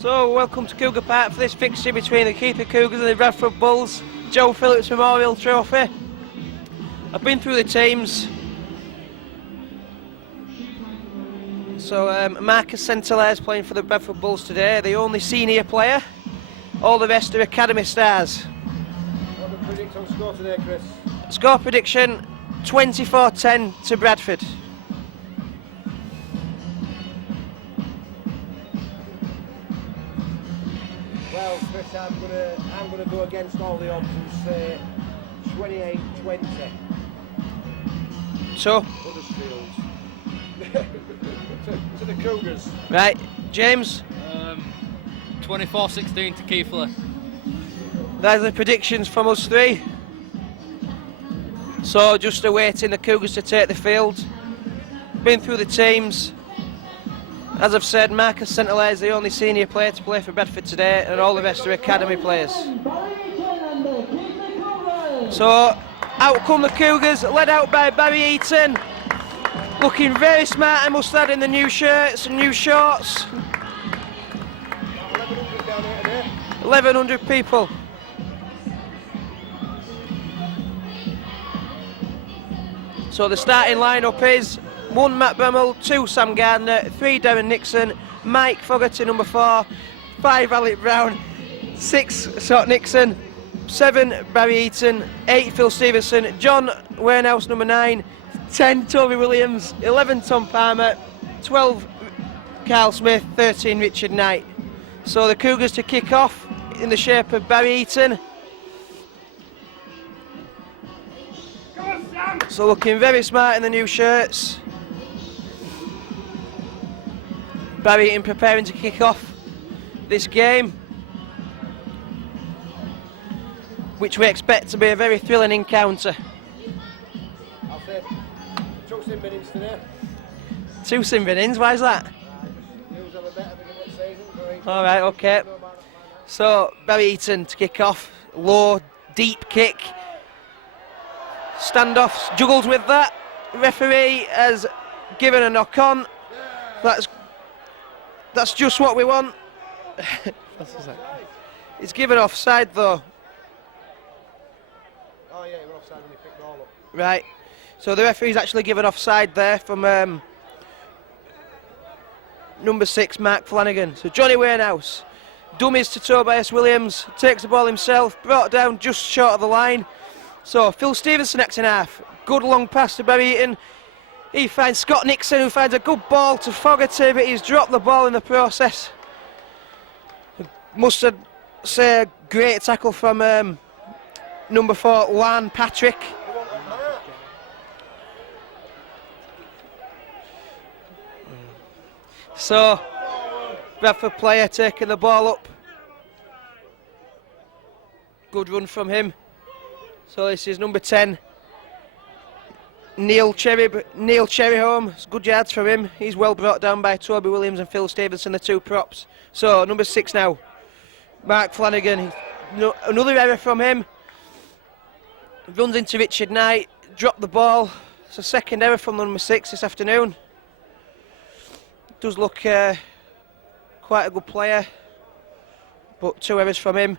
So, welcome to Cougar Park for this fixture between the Keighley Cougars and the Bradford Bulls, Joe Phillips Memorial Trophy. I've been through the teams. So, Marcus Centelaire is playing for the Bradford Bulls today, the only senior player. All the rest are academy stars. What do you predict on score today, Chris? Score prediction 24-10 to Bradford. Well, Chris, I'm gonna go against all the odds and say 28-20. So, Huddersfield. to the Cougars. right, James? 24-16 to Keighley. Those are the predictions from us three. So, just awaiting the Cougars to take the field. Been through the teams. As I've said, Marcus Centelaire is the only senior player to play for Bradford today, and all the rest are academy players. So, out come the Cougars, led out by Barry Eaton. Looking very smart, I must add, in the new shirts and new shorts. 1100 down here today. 1,100 people. So the starting lineup is 1 Matt Brummel, 2 Sam Gardner, 3 Darren Nixon, Mike Fogarty number 4, 5 Alec Brown, 6 Scott Nixon, 7 Barry Eaton, 8 Phil Stevenson, John Warehouse number 9, 10 Toby Williams, 11 Tom Palmer, 12 Carl Smith, 13 Richard Knight. So the Cougars to kick off in the shape of Barry Eaton. So looking very smart in the new shirts. Barry Eaton preparing to kick off this game, which we expect to be a very thrilling encounter. I'll say 2 sin binnings today. 2 sin binnings, why is that? News have a bet at the beginning of the season for each. Alright, okay. So Barry Eaton to kick off. Low, deep kick. Standoffs, juggles with that. Referee has given a knock on. That's just what we want. It's given offside though. Oh yeah, we're offside when he picked the ball up. Right. So the referee's actually given offside there from number 6, Mark Flanagan. So Johnny Warehouse, dummies to Tobias Williams, takes the ball himself, brought down just short of the line. So Phil Stevenson next in half. Good long pass to Barry Eaton. He finds Scott Nixon, who finds a good ball to Fogarty, but he's dropped the ball in the process. Must have say a great tackle from number 4, Lan Patrick. So Bradford player taking the ball up. Good run from him. So this is number 10, Neil Cherryholm. It's good yards from him. He's well brought down by Toby Williams and Phil Stevenson, the 2 props. So number 6 now, Mark Flanagan. Another error from him. Runs into Richard Knight, dropped the ball. It's a second error from number 6 this afternoon. Does look quite a good player, but 2 errors from him.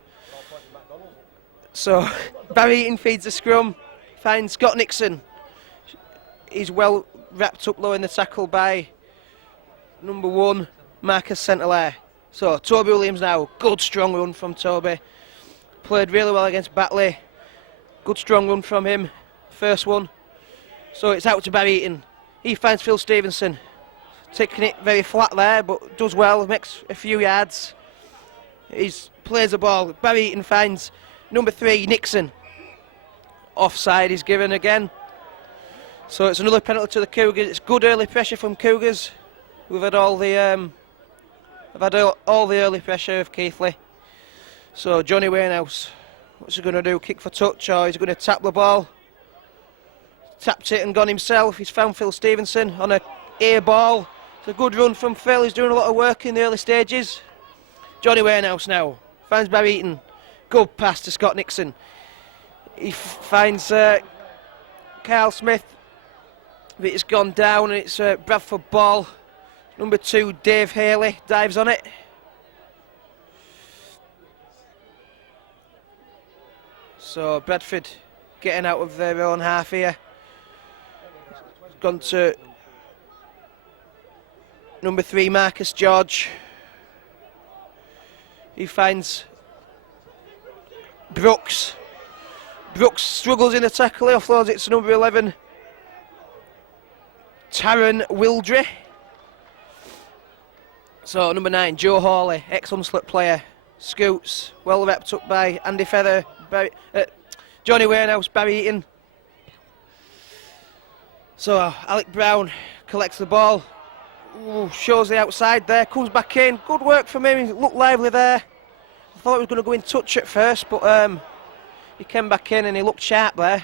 So Barry Eaton feeds the scrum, finds Scott Nixon. He's well wrapped up low in the tackle by number 1, Marcus Centelaire. So Toby Williams now, good strong run from Toby. Played really well against Batley. Good strong run from him, first one. So it's out to Barry Eaton. He finds Phil Stevenson, taking it very flat there, but does well, makes a few yards. He plays the ball. Barry Eaton finds number 3, Nixon. Offside is given again. So it's another penalty to the Cougars. It's good early pressure from Cougars. We've had all the early pressure of Keighley. So Johnny Warehouse, what's he going to do? Kick for touch, or he's going to tap the ball? Tapped it and gone himself. He's found Phil Stevenson on a air ball. It's a good run from Phil. He's doing a lot of work in the early stages. Johnny Warehouse now finds Barry Eaton. Good pass to Scott Nixon. He finds Carl Smith. But it's gone down and it's Bradford ball. Number 2, Dave Haley, dives on it. So Bradford getting out of their own half here. Gone to number 3, Marcus George. He finds Brooks. Brooks struggles in the tackle, he offloads it to number 11, Taron Wildry. So number 9, Joe Hawley, ex-Hunslet player, scoots, well wrapped up by Andy Feather, Johnny Warehouse, Barry Eaton. So Alec Brown collects the ball, shows the outside there, comes back in, good work from him, he looked lively there. I thought he was going to go in touch at first, but he came back in and he looked sharp there.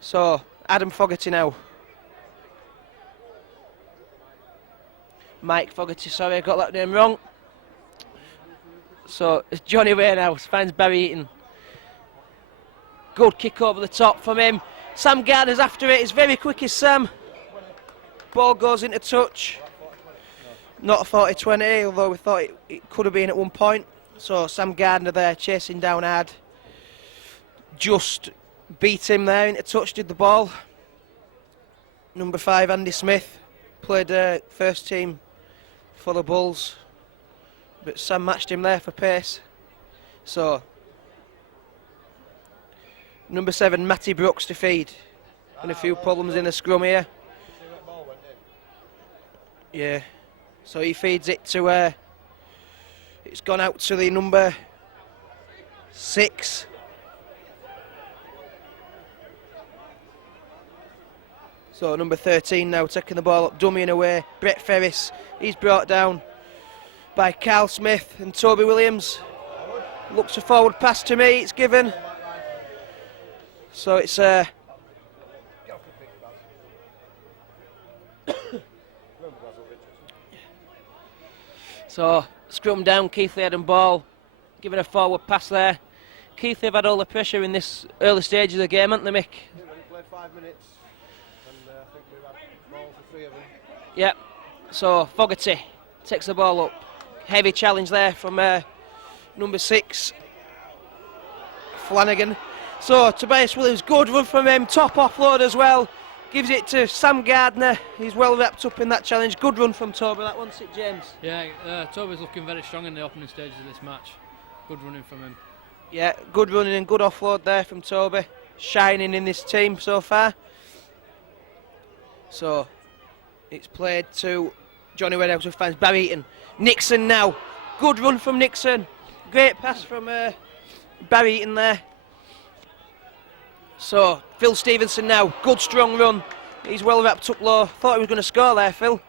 So Adam Fogarty now. Mike Fogarty, sorry, I got that name wrong. So Johnny Warehouse finds Barry Eaton. Good kick over the top from him. Sam Gardner's after it, he's very quick as Sam. Ball goes into touch. Not a 40-20, although we thought it could have been at one point. So Sam Gardner there chasing down hard. Just beat him there into touch, did the ball. Number 5, Andy Smith, played first team for the Bulls, but Sam matched him there for pace. So number 7, Matty Brooks to feed. And a few problems in the scrum here. Yeah, so he feeds it to it's gone out to the number 6. So number 13 now taking the ball up, dummying away. Brett Ferris, he's brought down by Carl Smith and Toby Williams. Looks a forward pass to me, it's given. So it's so scrum down, Keighley had ball, giving a forward pass there. Keighley have had all the pressure in this early stage of the game, haven't they, Mick? Yeah, we played 5 minutes. I think we've had ball for 3 of them. Yep, so Fogarty takes the ball up. Heavy challenge there from number 6, Flanagan. So Tobias Williams, good run from him, top offload as well. Gives it to Sam Gardner, he's well wrapped up in that challenge. Good run from Toby, that one's it, James? Yeah, Toby's looking very strong in the opening stages of this match. Good running from him. Yeah, good running and good offload there from Toby. Shining in this team so far. So it's played to Johnny Warehouse who finds Barry Eaton. Nixon now, good run from Nixon. Great pass from Barry Eaton there. So Phil Stevenson now, good strong run. He's well wrapped up low. Thought he was going to score there, Phil.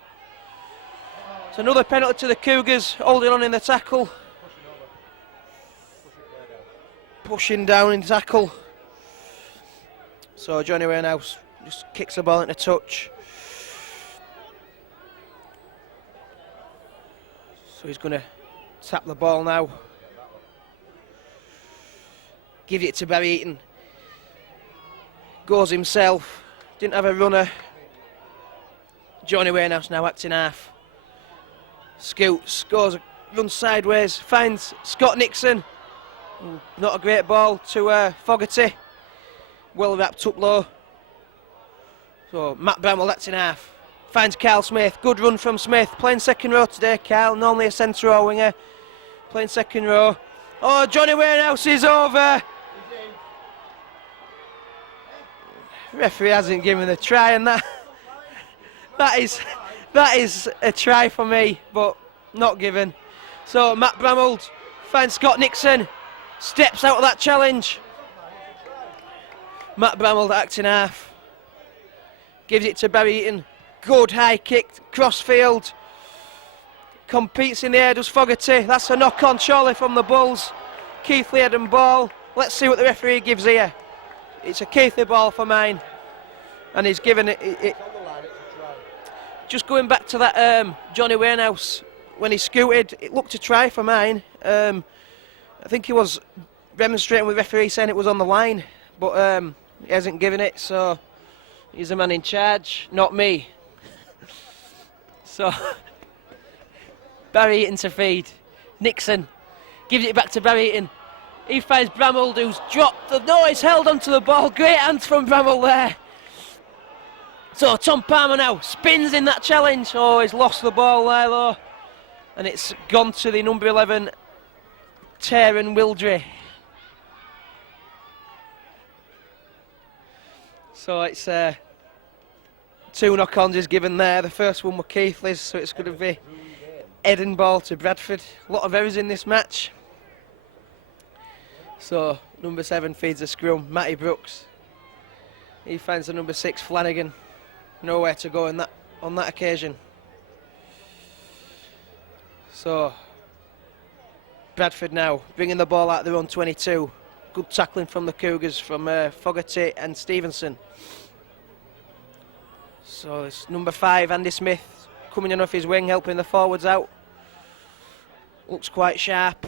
It's another penalty to the Cougars, holding on in the tackle. Pushing down in tackle. So Johnny Warehouse just kicks the ball into touch. So he's going to tap the ball now. Give it to Barry Eaton. Goes himself. Didn't have a runner. Johnny Warehouse now acting half. Scoots, goes, runs sideways, finds Scott Nixon. Not a great ball to Fogarty. Well wrapped up low. So Matt Bramwell acting half. Finds Carl Smith, good run from Smith. Playing second row today, Carl, normally a centre row winger. Playing second row. Oh, Johnny Warehouse is over. Referee hasn't given a try, and that is a try for me, but not given. So Matt Bramwell finds Scott Nixon, steps out of that challenge. Matt Bramwell acting half, gives it to Barry Eaton. Good high kick, crossfield. Competes in the air, does Fogarty. That's a knock on surely from the Bulls. Keighley had ball. Let's see what the referee gives here. It's a Keighley ball for mine, and he's given it. Just going back to that Johnny Warehouse, when he scooted, it looked a try for mine. I think he was demonstrating with the referee saying it was on the line, but he hasn't given it, so he's the man in charge, not me. So Barry Eaton to feed. Nixon gives it back to Barry Eaton. He finds Bramall, who's dropped. No, he's held onto the ball. Great hands from Bramall there. So Tom Palmer now spins in that challenge. Oh, he's lost the ball there though. And it's gone to the number 11, Taron Wildry. So it's 2 knock-ons is given there. The first one were Keighley's, so it's going to be heading ball to Bradford. A lot of errors in this match. So number 7 feeds a scrum, Matty Brooks. He finds the number 6, Flanagan. Nowhere to go in on that occasion. So Bradford now bringing the ball out their own 22. Good tackling from the Cougars from Fogarty and Stevenson. So it's number 5, Andy Smith, coming in off his wing, helping the forwards out. Looks quite sharp.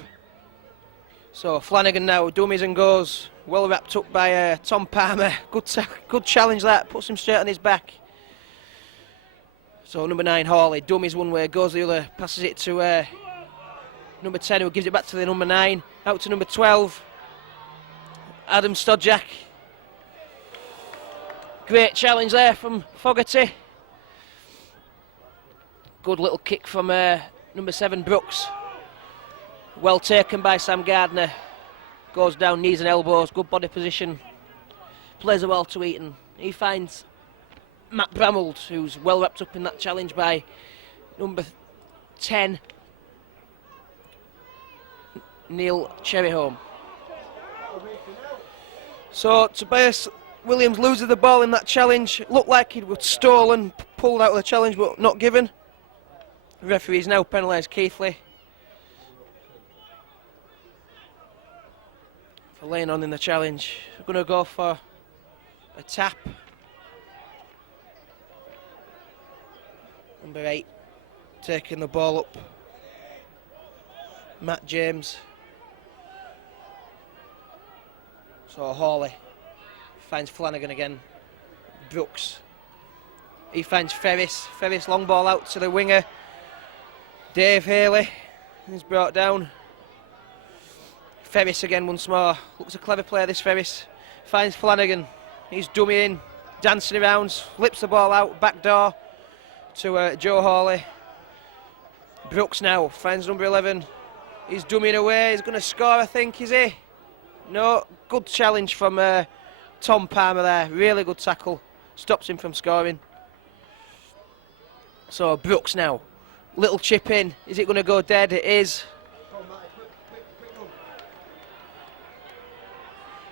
So Flanagan now, dummies and goes. Well wrapped up by Tom Palmer. Good challenge that, puts him straight on his back. So number 9, Hawley, dummies one way, goes the other, passes it to number 10, who gives it back to the number 9. Out to number 12, Adam Stodjak. Great challenge there from Fogarty. Good little kick from number 7, Brooks. Well taken by Sam Gardner. Goes down, knees and elbows, good body position. Plays the ball to Eaton. He finds Matt Bramall, who's well wrapped up in that challenge by number 10, Neil Cherryholm. So Tobias Williams loses the ball in that challenge. Looked like he was stolen, pulled out of the challenge but not given. The referee's now penalised Keighley for laying on in the challenge. We're going to go for a tap. Number 8 taking the ball up, Matt James. So Hawley finds Flanagan again. Brooks. He finds Ferris. Ferris long ball out to the winger. Dave Haley is brought down. Ferris again once more. Looks a clever player, this Ferris. Finds Flanagan. He's dummying, dancing around, flips the ball out, back door to Joe Hawley. Brooks now finds number 11. He's dummying away. He's going to score, I think, is he? No. Good challenge from Tom Palmer there. Really good tackle. Stops him from scoring. So Brooks now. Little chip in. Is it going to go dead? It is.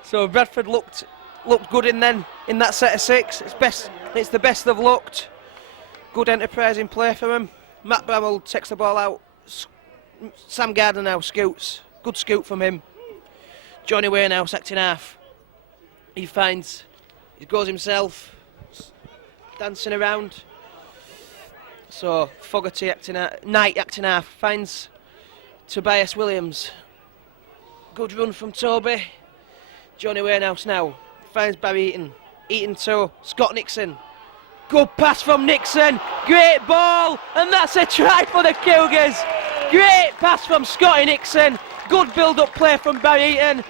So Bradford looked good in that set of 6. It's the best they've looked. Good enterprising play for him. Matt Bramall takes the ball out. Sam Gardner now scoots. Good scoot from him. Johnny Warehouse acting half. He goes himself, dancing around. So Fogarty Knight acting half, finds Tobias Williams. Good run from Toby. Johnny Warehouse now, finds Barry Eaton. Eaton to Scott Nixon. Good pass from Nixon, great ball, and that's a try for the Cougars. Great pass from Scotty Nixon, good build-up play from Barry Eaton.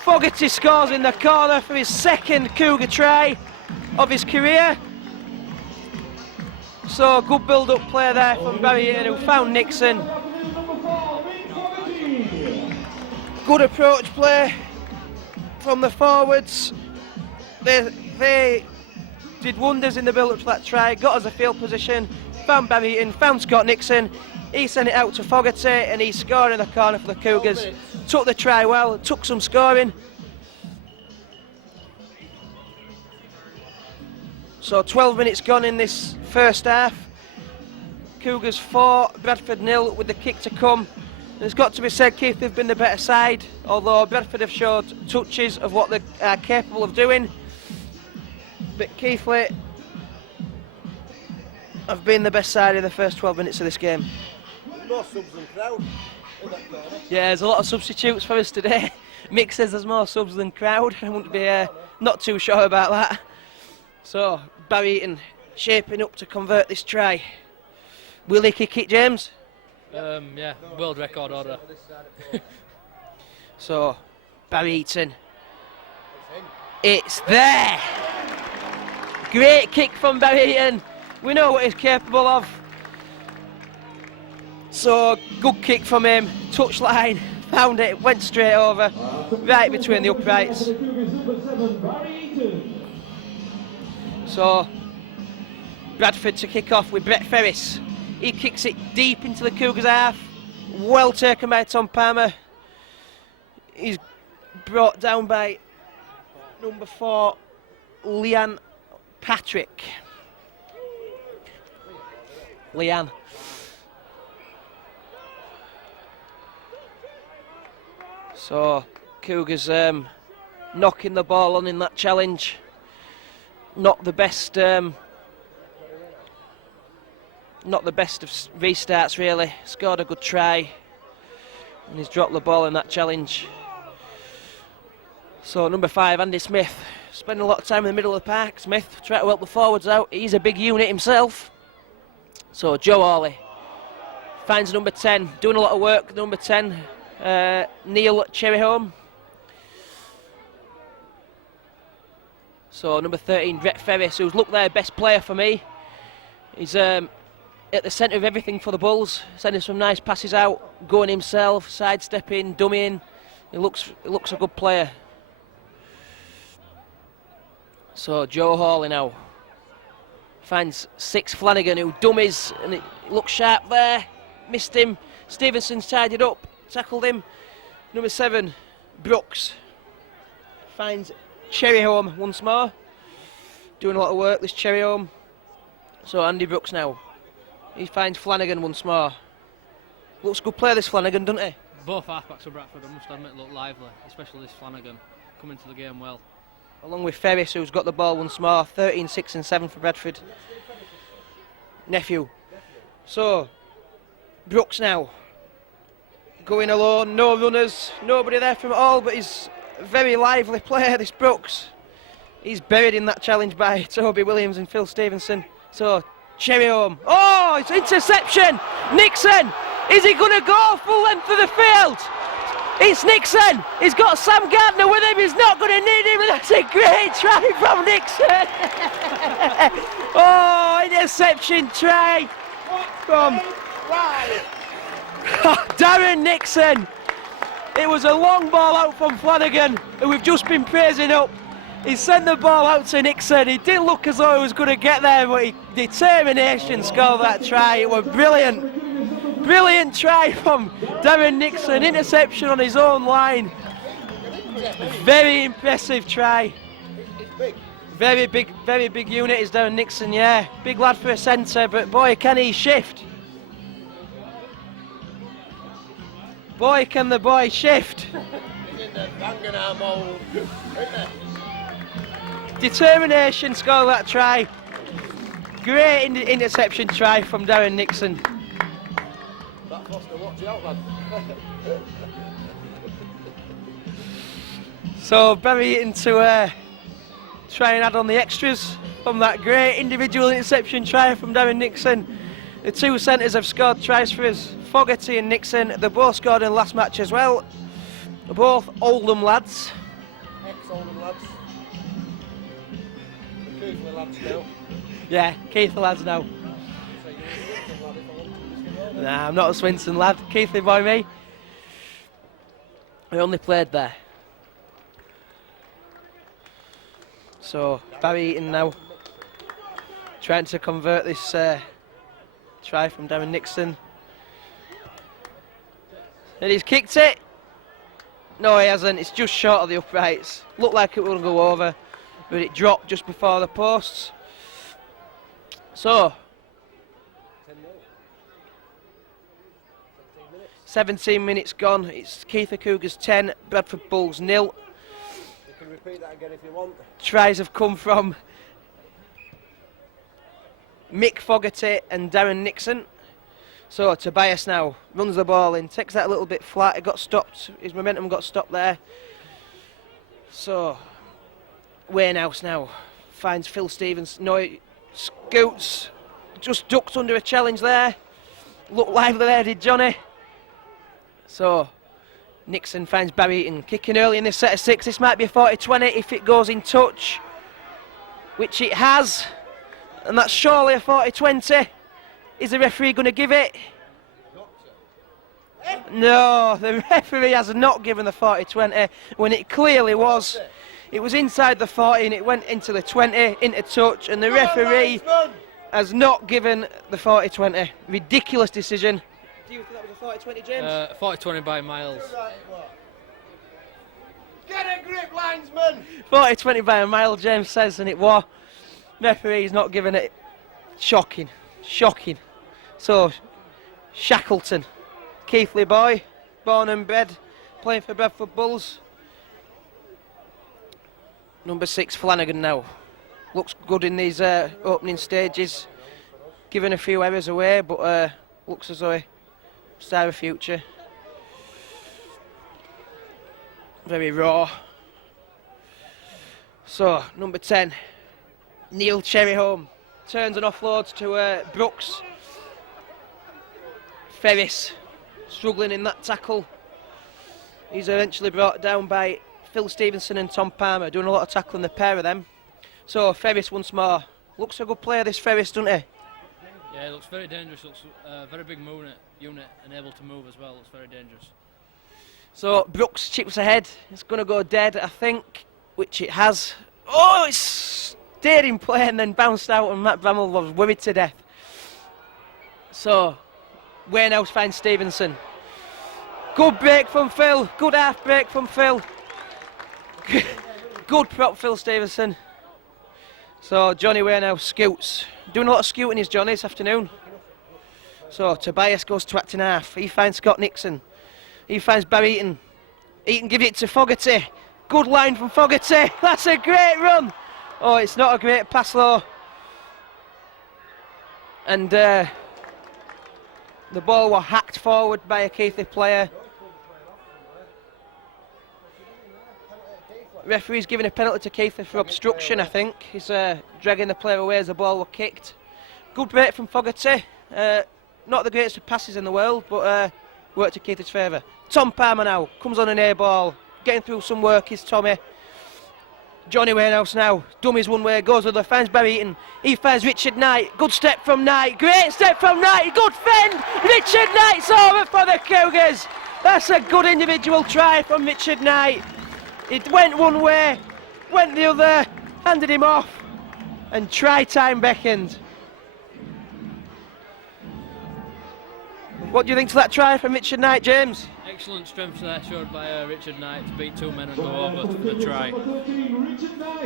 Fogarty scores in the corner for his second Cougar try of his career. So good build-up play there from Barry Eaton, who found Nixon. Good approach play from the forwards. They did wonders in the build-up to that try, got us a field position, found Barry Eaton, found Scott Nixon. He sent it out to Fogarty and he scored in the corner for the Cougars. Took the try well, took some scoring. So 12 minutes gone in this first half. Cougars 4, Bradford 0 with the kick to come. It's got to be said, Keith have been the better side, although Bradford have showed touches of what they are capable of doing. But Keighley have been the best side in the first 12 minutes of this game. More subs than crowd in that corner. Yeah, there's a lot of substitutes for us today. Mick says there's more subs than crowd. I wouldn't be not too sure about that. So Barry Eaton shaping up to convert this try. Will he kick it, James? Yeah, world record order. So, Barry Eaton. It's there! Great kick from Barry Eaton. We know what he's capable of. So, good kick from him. Touchline, found it, went straight over, right between the uprights. So, Bradford to kick off with Brett Ferris. He kicks it deep into the Cougars' half. Well taken by Tom Palmer. He's brought down by number 4, Leanne Patrick. Leanne. So, Cougars knocking the ball on in that challenge. Not the best of restarts really. Scored a good try and he's dropped the ball in that challenge. So number 5, Andy Smith, spending a lot of time in the middle of the park. Smith trying to help the forwards out. He's a big unit himself. So Joe Hawley finds number 10, doing a lot of work. Number 10, Neil Cherryholm. So number 13, Brett Ferris, who's looked their best player for me. He's at the centre of everything for the Bulls, sending some nice passes out, going himself, sidestepping, dummying. He looks a good player. So Joe Hawley now finds 6 Flanagan, who dummies, and it looks sharp there. Missed him. Stevenson's tied it up, tackled him. Number 7, Brooks finds Cherryholm once more. Doing a lot of work, this Cherryholm. So Andy Brooks now. He finds Flanagan once more. Looks a good player, this Flanagan, doesn't he? Both halfbacks of Bradford, I must admit, look lively, especially this Flanagan, coming to the game well. Along with Ferris, who's got the ball once more. 13, 6 and 7 for Bradford. Nephew. So, Brooks now. Going alone, no runners, nobody there from all, but he's a very lively player, this Brooks. He's buried in that challenge by Toby Williams and Phil Stevenson. So, Cherryholm. Oh, it's interception! Nixon! Is he going to go full length of the field? It's Nixon! He's got Sam Gardner with him, he's not going to need him, and that's a great try from Nixon! Oh, interception try from Darren Nixon. It was a long ball out from Flanagan, who we've just been praising up. He sent the ball out to Nixon. He didn't look as though he was going to get there, but determination scored that try. It was brilliant. Brilliant try from Darren Nixon. Interception on his own line. Very impressive try. Very big unit is Darren Nixon, yeah. Big lad for a centre, but boy, can he shift. Boy, can the boy shift. Determination scored that try. Great interception try from Darren Nixon. So Barry Eaton to try and add on the extras from that great individual interception try from Darren Nixon. The 2 centres have scored tries for us. Fogarty and Nixon, they both scored in the last match as well. They're both Oldham lads. Ex-Oldham lads. The Keighley lads now. Yeah, Keighley lads now. Nah, I'm not a Swinton lad. Keighley boy me. I only played there. So Barry Eaton now trying to convert this try from Darren Nixon. And he's kicked it. No, he hasn't. It's just short of the uprights. Looked like it was going to go over, but it dropped just before the posts. So 17 minutes gone. It's Keighley Cougars 10, Bradford Bulls 0. You can repeat that again if you want. Tries have come from Mick Fogarty and Darren Nixon. So Tobias now runs the ball in, takes that a little bit flat. It got stopped. His momentum got stopped there. So Warehouse now finds Phil Stevens. No, he scoots. Just ducked under a challenge there. Looked lively there, did Johnny. So Nixon finds Barry Eaton kicking early in this set of 6. This might be a 40-20 if it goes in touch, which it has, and that's surely a 40-20. Is the referee going to give it? No, the referee has not given the 40-20 when it clearly was. It was inside the 40 and it went into the 20, into touch, and the referee has not given the 40-20. Ridiculous decision. Do you think that was a 40-20, James? 40-20 by miles. Get a grip, linesman! 40-20 by a mile, James says, and it was. Referee's not given it. Shocking. Shocking. So, Shackleton, Keighley boy, born and bred, playing for Bradford Bulls. Number 6, Flanagan now. Looks good in these opening stages. Giving a few errors away, but looks as though he star of future. Very raw. So, number 10, Neil Cherryholm. Turns and offloads to Brooks. Ferris struggling in that tackle. He's eventually brought down by Phil Stevenson and Tom Palmer, doing a lot of tackling, the pair of them. So Ferris once more. Looks a good player, this Ferris, doesn't he? Yeah, he looks very dangerous. Looks very big unit and able to move as well. Looks very dangerous. So Brooks chips ahead. It's going to go dead, I think, which it has. Oh, it's stayed in play and then bounced out, and Matt Bramall was worried to death. So Warehouse finds Stevenson. Good break from Phil. Good half break from Phil. Good prop, Phil Stevenson. So Johnny Warehouse scoots. Doing a lot of scooting is Johnny this afternoon. So Tobias goes to acting half. He finds Scott Nixon. He finds Barry Eaton. Eaton gives it to Fogarty. Good line from Fogarty. That's a great run. Oh, it's not a great pass though. And the ball was hacked forward by a Keighley player. Referee's giving a penalty to Keighley for obstruction, I think. He's dragging the player away as the ball was kicked. Good break from Fogarty. Not the greatest of passes in the world, but worked to Keighley's favour. Tom Palmer now comes on an air ball. Getting through some work is Tommy. Johnny Warehouse now. Dummies one way, goes with finds Barry Eaton. He finds Richard Knight. Good step from Knight. Great step from Knight. Good fend. Richard Knight's over for the Cougars. That's a good individual try from Richard Knight. It went one way, went the other, handed him off, and try time beckoned. What do you think to that try from Richard Knight, James? Excellent strength there showed by Richard Knight to beat two men and go over for the try.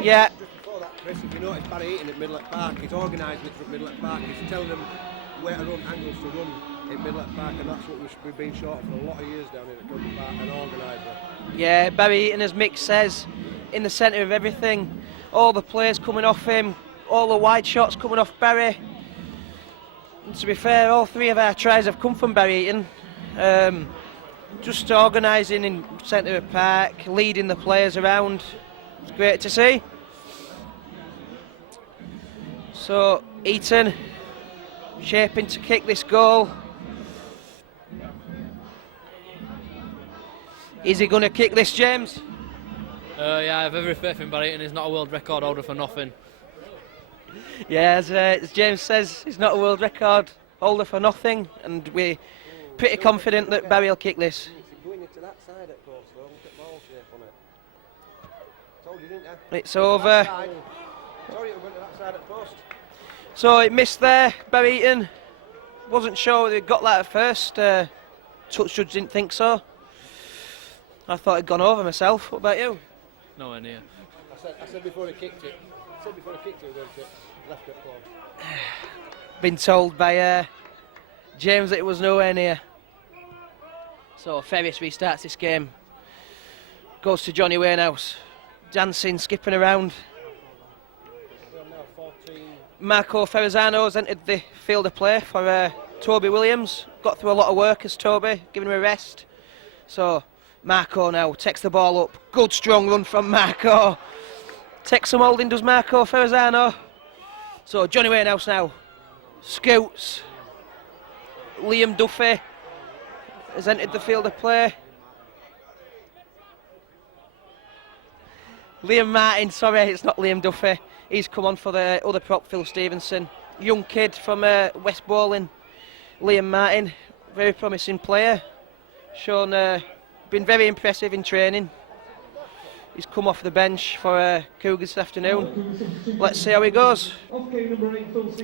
Yeah. Just before that, Chris, if you notice Barry Eaton at Middleton Park, he's organising it from Middleton Park. He's telling them where to run, angles to run in Middleton Park, and that's what we've been short of for a lot of years down here at Middleton Park, an organiser. Yeah, Barry Eaton, as Mick says, in the centre of everything. All the players coming off him, all the wide shots coming off Barry. And to be fair, all three of our tries have come from Barry Eaton. Just organising in centre of park, leading the players around. It's great to see. So Eaton shaping to kick this goal. Is he going to kick this, James? Yeah, I have every faith in Barry Eaton. He's not a world record holder for nothing. Yeah, as James says, he's not a world record holder for nothing, and we're pretty confident that Barry will kick this. It's going into that side at post though, look at ball shape on it. Told you, didn't I? It's over. Told you it went to that side at post. So it missed there, Barry Eaton. Wasn't sure they got that at first. Touch judge didn't think so. I thought it'd gone over myself. What about you? Nowhere near. I said before he kicked it. I said before he kicked it, he went to left it forward. Been told by James that it was nowhere near. So Ferris restarts this game. Goes to Johnny Warehouse. Dancing, skipping around. Marco Ferrazano's entered the field of play for Toby Williams. Got through a lot of work as Toby, giving him a rest. So Marco now takes the ball up. Good strong run from Marco. Takes some holding, does Marco Ferrazano. So Johnny Warehouse now. Scoots. Liam Duffy has entered the field of play. Liam Martin, sorry, it's not Liam Duffy. He's come on for the other prop, Phil Stevenson. Young kid from West Bowling. Liam Martin, very promising player. Shown, been very impressive in training. He's come off the bench for Cougars this afternoon. Let's see how he goes.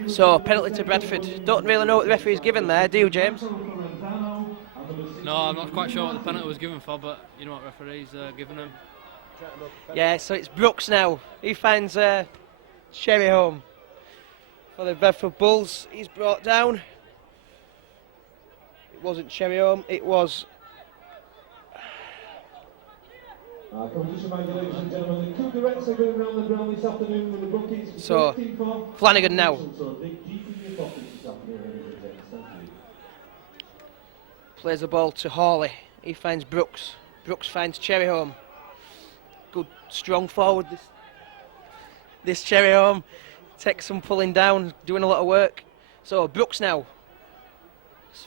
So, penalty to Bradford. Don't really know what the referee's given there, do you, James? No, I'm not quite sure what the penalty was given for, but you know what referee's given him. Yeah, so it's Brooks now. He finds Sherry home for the Bradford Bulls. He's brought down. It wasn't Sherry home, it was... So, Flanagan now. Plays the ball to Hawley. He finds Brooks. Brooks finds Cherry home. Good, strong forward. This Cherry home takes some pulling down, doing a lot of work. So Brooks now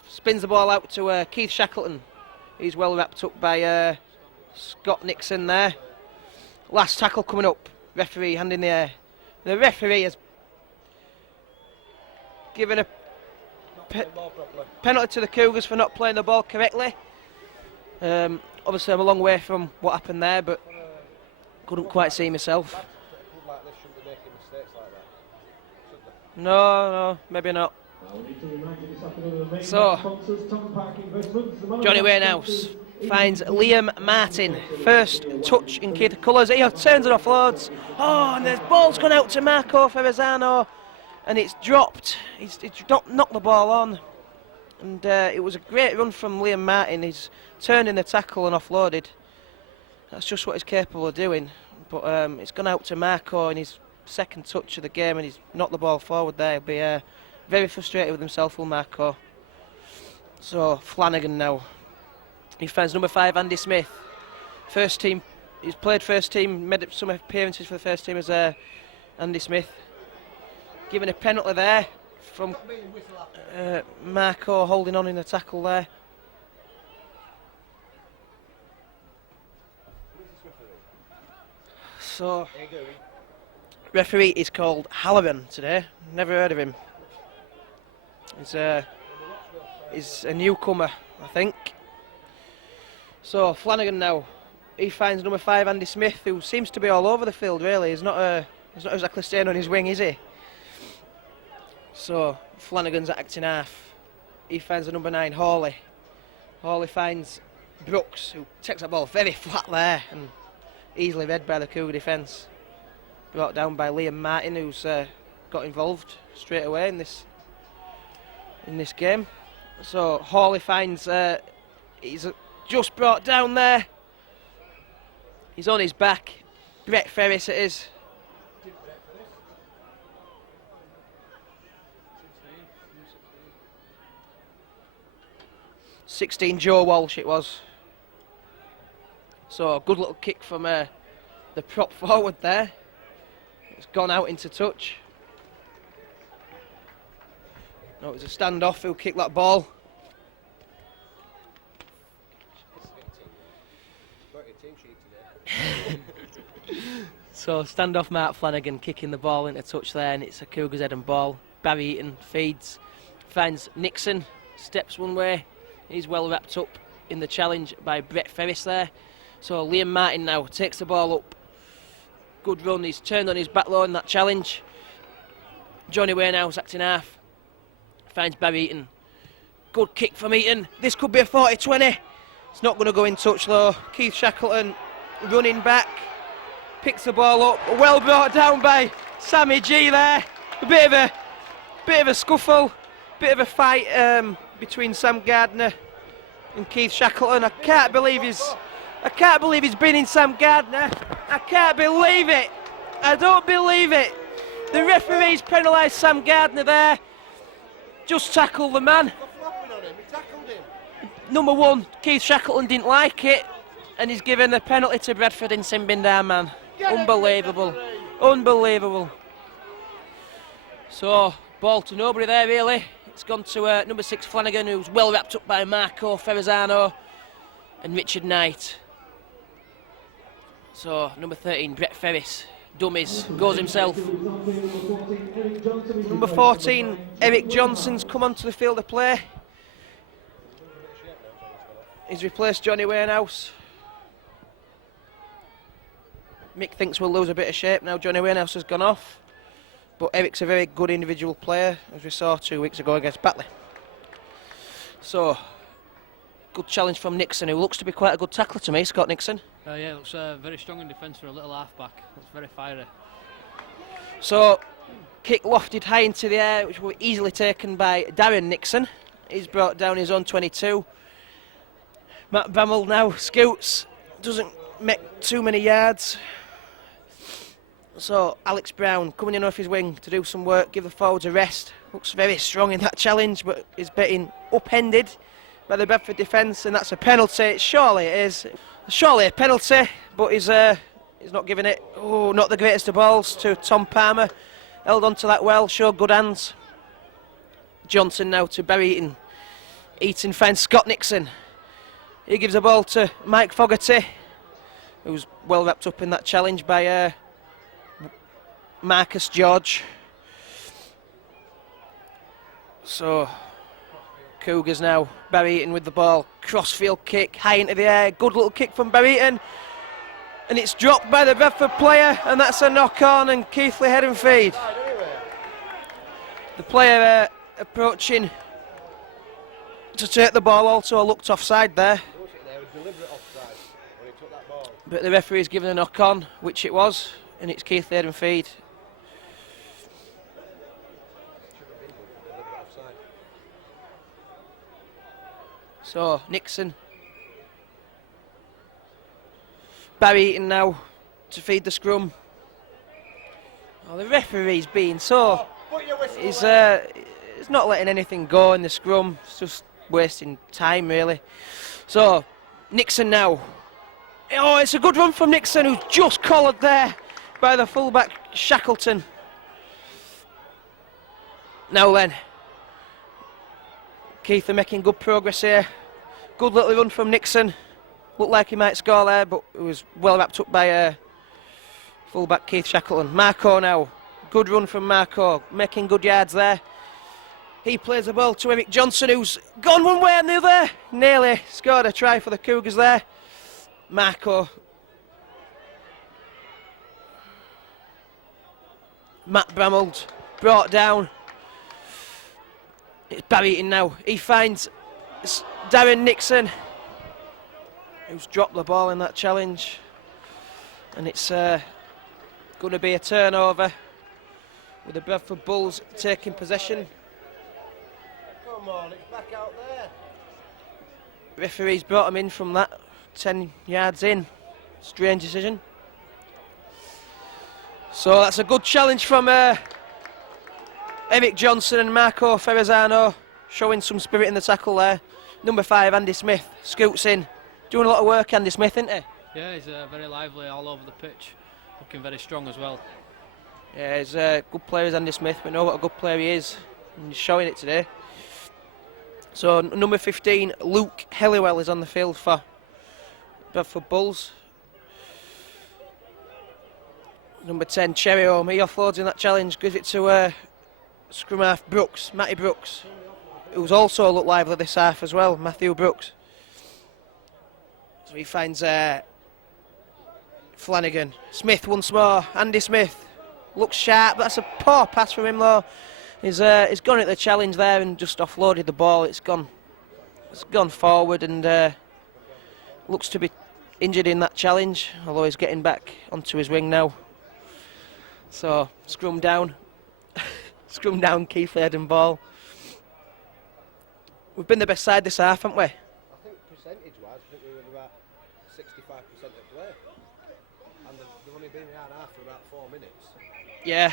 spins the ball out to Keith Shackleton. He's well wrapped up by Scott Nixon there. Last tackle coming up. Referee hand in the air. The referee has given a penalty to the Cougars for not playing the ball correctly. Obviously I'm a long way from what happened there, but couldn't quite see myself. No, maybe not. So, Johnny Warehouse finds Liam Martin. First touch in Keith colours. He turns it offloads. Oh, and the ball's gone out to Marco Ferrazzano. And it's dropped. He's knocked the ball on. And it was a great run from Liam Martin. He's turned in the tackle and offloaded. That's just what he's capable of doing. But it's gone out to Marco in his second touch of the game, and he's knocked the ball forward there. He'll be very frustrated with himself, will Marco. So Flanagan now. He finds number 5, Andy Smith. First team. He's played first team, made some appearances for the first team as Andy Smith. Given a penalty there from Marco holding on in the tackle there. So, referee is called Halloran today. Never heard of him. He's a newcomer, I think. So Flanagan now. He finds number 5, Andy Smith, who seems to be all over the field. Really, he's not exactly staying on his wing, is he? So Flanagan's acting half. He finds the number 9, Hawley. Hawley finds Brooks, who takes that ball very flat there and easily read by the Cougar defence. Brought down by Liam Martin, who's got involved straight away in this game. So Hawley finds he's just brought down there. He's on his back. Brett Ferris it is. 16 Joe Walsh it was. So a good little kick from the prop forward there. It's gone out into touch. No, it was a standoff who kicked that ball. So standoff Mark Flanagan kicking the ball into touch there, and it's a Cougars head and ball. Barry Eaton feeds, finds Nixon, steps one way. He's well wrapped up in the challenge by Brett Ferris there. So Liam Martin now takes the ball up. Good run, he's turned on his back low in that challenge. Johnny Warehouse acting half. Finds Barry Eaton. Good kick from Eaton. This could be a 40-20. It's not going to go in touch though. Keith Shackleton running back. Picks the ball up. Well brought down by Sammy G there. A bit of a scuffle. Bit of a fight between Sam Gardner and Keith Shackleton. I can't believe he's been in Sam Gardner. I can't believe it. I don't believe it. The referee's penalised Sam Gardner there. Just tackled the man. Number 1, Keith Shackleton didn't like it, and he's given a penalty to Bradford in Simbindar, man. Unbelievable. Unbelievable. So, ball to nobody there, really. It's gone to number 6, Flanagan, who's well wrapped up by Marco Ferrazzano and Richard Knight. So number 13, Brett Ferris, dummies, goes himself. Number 14, Eric Johnson's come onto the field of play. He's replaced Johnny Warehouse. Mick thinks we'll lose a bit of shape now. Johnny Warehouse has gone off, but Eric's a very good individual player, as we saw 2 weeks ago against Batley. So, good challenge from Nixon, who looks to be quite a good tackler to me, Scott Nixon. Yeah, looks very strong in defence for a little half-back. Looks very fiery. So, kick lofted high into the air, which will be easily taken by Darren Nixon. He's brought down his own 22. Matt Bammel now scoots, doesn't make too many yards. So Alex Brown coming in off his wing to do some work, give the forwards a rest. Looks very strong in that challenge, but is getting upended by the Bradford defence, and that's a penalty. Surely it is. Surely a penalty, but he's not giving it. Oh, not the greatest of balls to Tom Palmer. Held on to that well, showed good hands. Johnson now to Barry Eaton. Eaton finds Scott Nixon. He gives a ball to Mike Fogarty, who's well wrapped up in that challenge by Marcus George. So, Cougars now, Barry Eaton with the ball, crossfield kick, high into the air, good little kick from Barry Eaton, and it's dropped by the Bradford player, and that's a knock on, and Keighley head and feed. The player approaching to take the ball also looked offside there. But the referee's given a knock on, which it was, and it's Keighley head and feed. So, Nixon. Barry Eaton now to feed the scrum. Oh, the referee's being so... He's not letting anything go in the scrum. It's just wasting time, really. So, Nixon now. Oh, it's a good run from Nixon, who's just collared there by the fullback Shackleton. Now then, Keith are making good progress here. Good little run from Nixon. Looked like he might score there, but it was well wrapped up by fullback Keith Shackleton. Marco now. Good run from Marco, making good yards there. He plays the ball to Eric Johnson, who's gone one way and the other. Nearly scored a try for the Cougars there. Marco. Matt Bramald brought down. It's Barry Eaton now. He finds Darren Nixon, who's dropped the ball in that challenge. And it's going to be a turnover with the Bradford Bulls taking possession. Come on, it's back out there. Referee's brought him in from that 10 yards in. Strange decision. So that's a good challenge from Eric Johnson and Marco Ferrazano, showing some spirit in the tackle there. Number 5, Andy Smith, scoots in. Doing a lot of work, Andy Smith, isn't he? Yeah, he's very lively all over the pitch. Looking very strong as well. Yeah, he's a good player, is Andy Smith. We know what a good player he is, and he's showing it today. So number 15, Luke Helliwell, is on the field for Bradford Bulls. Number 10, Cherry Home, he offloads in that challenge, gives it to scrum half Brooks, Matty Brooks, who's also looked lively this half as well, Matthew Brooks. So he finds Flanagan. Smith once more, Andy Smith. Looks sharp, that's a poor pass from him though. He's gone at the challenge there and just offloaded the ball. It's gone forward and looks to be injured in that challenge, although he's getting back onto his wing now. So, scrum down. Scrum down, Keighley head and ball. We've been the best side this half, haven't we? I think percentage-wise, I think we were about 65% at play. And they've only been in our half for about 4 minutes. Yeah,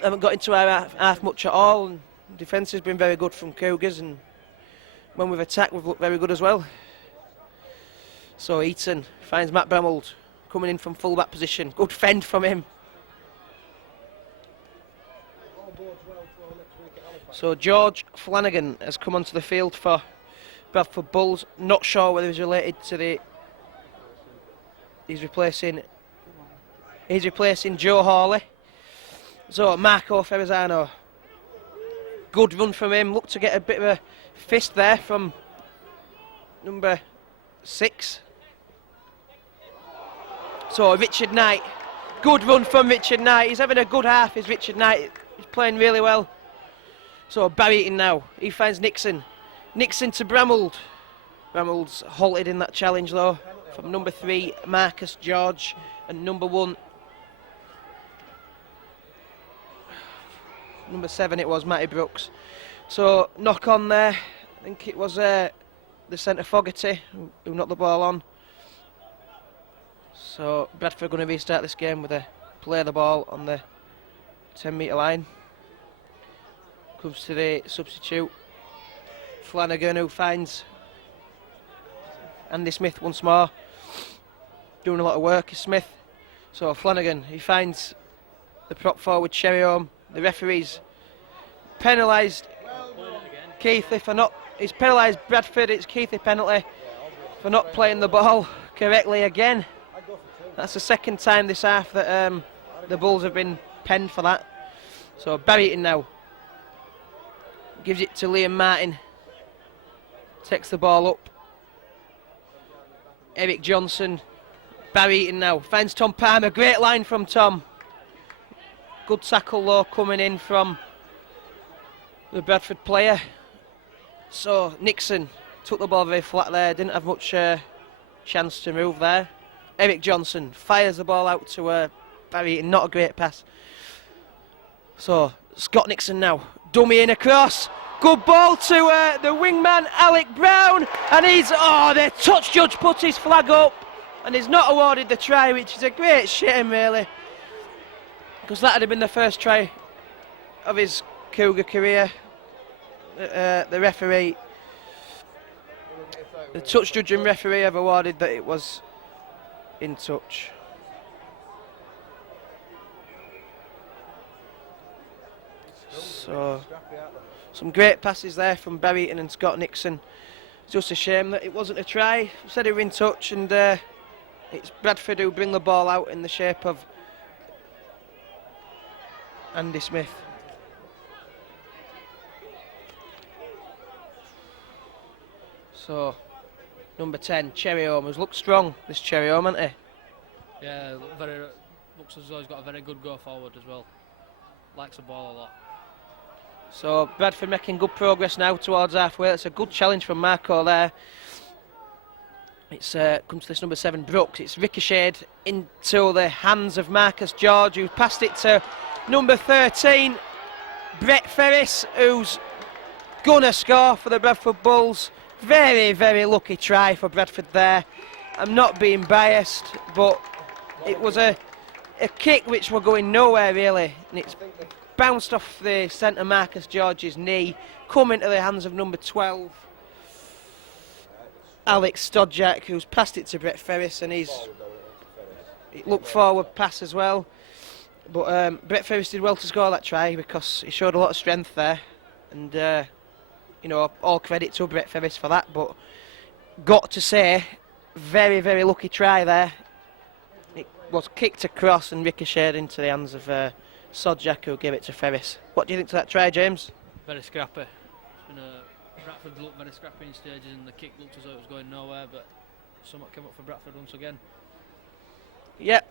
haven't got into our half much at all. And defence has been very good from Cougars, and when we've attacked, we've looked very good as well. So Eaton finds Matt Bramald coming in from full-back position. Good fend from him. So George Flanagan has come onto the field for Bradford Bulls. Not sure whether he's related to he's replacing He's replacing Joe Hawley. So Marco Ferrazzano. Good run from him. Looked to get a bit of a fist there from number 6. So Richard Knight. Good run from Richard Knight. He's having a good half, is Richard Knight. He's playing really well. So Barrington now. He finds Nixon. Nixon to Bramald. Bramald's halted in that challenge though. From number 3, Marcus George. And number 1, number 7 it was, Matty Brooks. So knock on there. I think it was the centre Fogarty who knocked the ball on. So Bradford are going to restart this game with a play the ball on the 10-metre line. Comes to the substitute Flanagan, who finds Andy Smith once more. Doing a lot of work is Smith. So Flanagan, he finds the prop forward Cherryholme. The referee's penalised Keighley for not. He's penalised Bradford. It's Keighley penalty for not playing the ball correctly again. That's the second time this half that the Bulls have been penned for that. So Barrington now gives it to Liam Martin. Takes the ball up. Eric Johnson. Barrington now finds Tom Palmer. Great line from Tom. Good tackle though coming in from the Bradford player. So Nixon took the ball very flat there. Didn't have much chance to move there. Eric Johnson fires the ball out to Barrington. Not a great pass. So Scott Nixon now. Dummy in across. Good ball to the wingman Alec Brown. And he's, the touch judge put his flag up. And he's not awarded the try, which is a great shame really. Because that had been the first try of his Cougar career. The referee, the touch judge and referee have awarded that it was in touch. So, some great passes there from Barrington and Scott Nixon. It's just a shame that it wasn't a try. Said they were in touch, and it's Bradford who bring the ball out in the shape of Andy Smith. So, number 10, Cherryholme, has looked strong, this Cherryholme, hasn't he? Yeah, looks as though he's got a very good go forward as well. Likes the ball a lot. So Bradford making good progress now towards halfway. It's a good challenge from Marco there. It's comes to this number 7, Brooks. It's ricocheted into the hands of Marcus George, who passed it to number 13, Brett Ferris, who's gonna score for the Bradford Bulls. Very, very lucky try for Bradford there. I'm not being biased, but it was a kick which were going nowhere really, and it's bounced off the centre Marcus George's knee, come into the hands of number 12, Alex Stodjak, who's passed it to Brett Ferris, and it looked forward pass as well. But Brett Ferris did well to score that try because he showed a lot of strength there, and you know, all credit to Brett Ferris for that. But got to say, very, very lucky try there. It was kicked across and ricocheted into the hands of Stodjak, who gave it to Ferris. What do you think to that try, James? Very scrappy. Bradford looked very scrappy in stages, and the kick looked as though it was going nowhere, but somewhat came up for Bradford once again. Yep.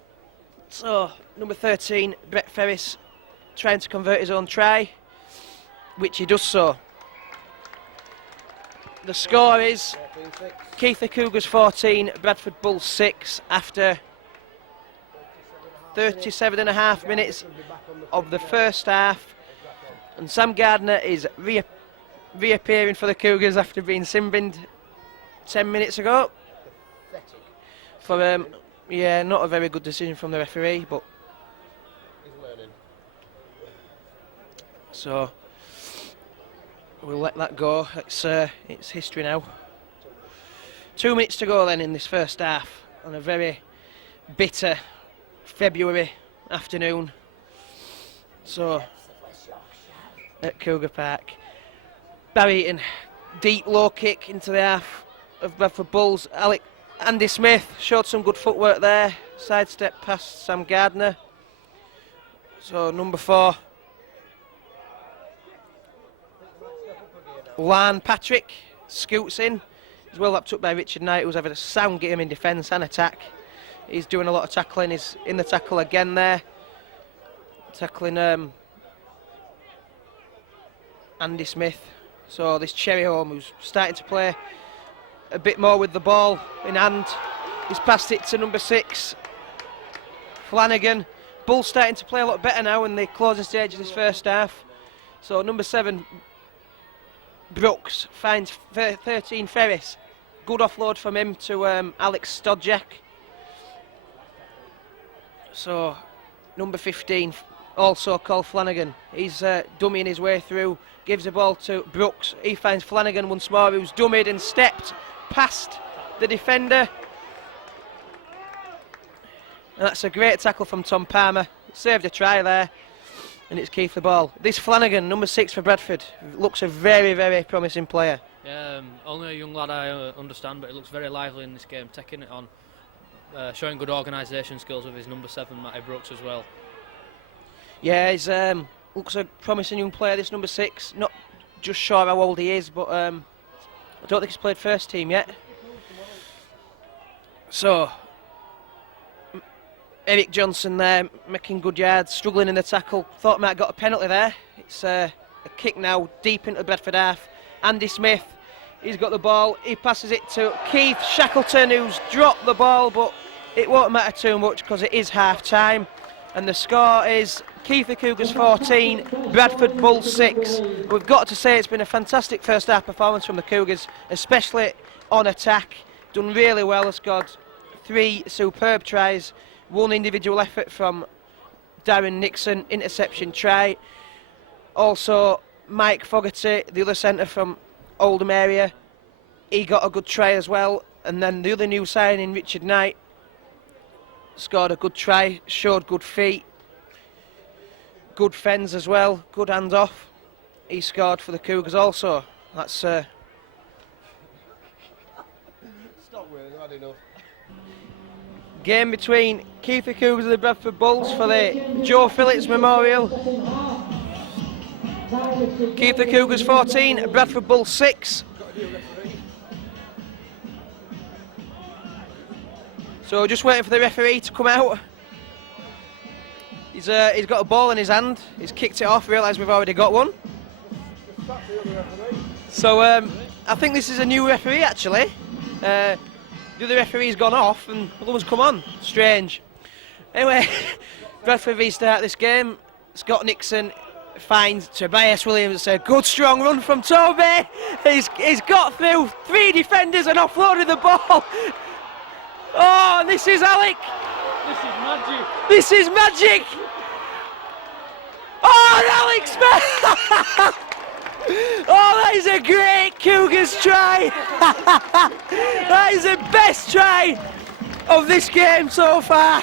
So, number 13, Brett Ferris, trying to convert his own try, which he does so. The score is Keighley Cougars 14, Bradford Bulls 6, after 37.5 minutes of the first half. And Sam Gardner is reappearing for the Cougars after being sin-binned 10 minutes ago. For yeah, not a very good decision from the referee, but He's learning. So we'll let that go. It's history now. 2 minutes to go then in this first half on a very bitter February afternoon. So at Cougar Park, Barrington, deep low kick into the half of Bradford Bulls. Andy Smith showed some good footwork there, sidestep past Sam Gardner. So number 4, Lan Patrick scoots in. He's well lapped up by Richard Knight, who's having a sound game in defence and attack. He's doing a lot of tackling. He's in the tackle again there, tackling Andy Smith. So this Cherryholm, who's starting to play a bit more with the ball in hand, he's passed it to number 6, Flanagan. Bull's starting to play a lot better now in the closing stage of this first half. So number 7, Brooks, finds 13 Ferris. Good offload from him to Alex Stodjak. So number 15, also called Flanagan. He's dummying his way through, gives the ball to Brooks. He finds Flanagan once more, who's dummied and stepped past the defender. And that's a great tackle from Tom Palmer. Saved a try there, and it's Keighley ball. This Flanagan, number 6 for Bradford, looks a very, very promising player. Yeah, only a young lad, I understand, but he looks very lively in this game, taking it on, showing good organisation skills with his number 7, Matty Brooks, as well. Yeah, he's looks a promising young player, this number 6. Not just sure how old he is, but I don't think he's played first team yet. So Eric Johnson there, making good yards, struggling in the tackle. Thought might have got a penalty there. It's a kick now, deep into the Bradford half. Andy Smith, he's got the ball. He passes it to Keith Shackleton, who's dropped the ball, but it won't matter too much because it is half-time. And the score is Keith the Cougars 14, Bradford Bulls 6. We've got to say it's been a fantastic first half performance from the Cougars, especially on attack. Done really well, has scored 3 superb tries. 1 individual effort from Darren Nixon, interception try. Also Mike Fogarty, the other centre from Oldham area, he got a good try as well. And then the other new signing, Richard Knight, scored a good try, showed good feet, good fens as well, good hands off. He scored for the Cougars also. That's Stop with it, I've had enough. game between Keith the Cougars and the Bradford Bulls for the Joe Phillips Memorial. Keith the Cougars 14, Bradford Bulls 6. So just waiting for the referee to come out. He's got a ball in his hand. He's kicked it off. Realised we've already got one. So I think this is a new referee actually. The other referee's gone off and the other one's come on. Strange. Anyway, Bradford restart this game. Scott Nixon finds Tobias Williams. It's a good strong run from Toby. He's got through 3 defenders and offloaded the ball. Oh, and this is Alec. This is magic. This is magic. Oh, and Alex. Oh, that is a great Cougars try. That is the best try of this game so far.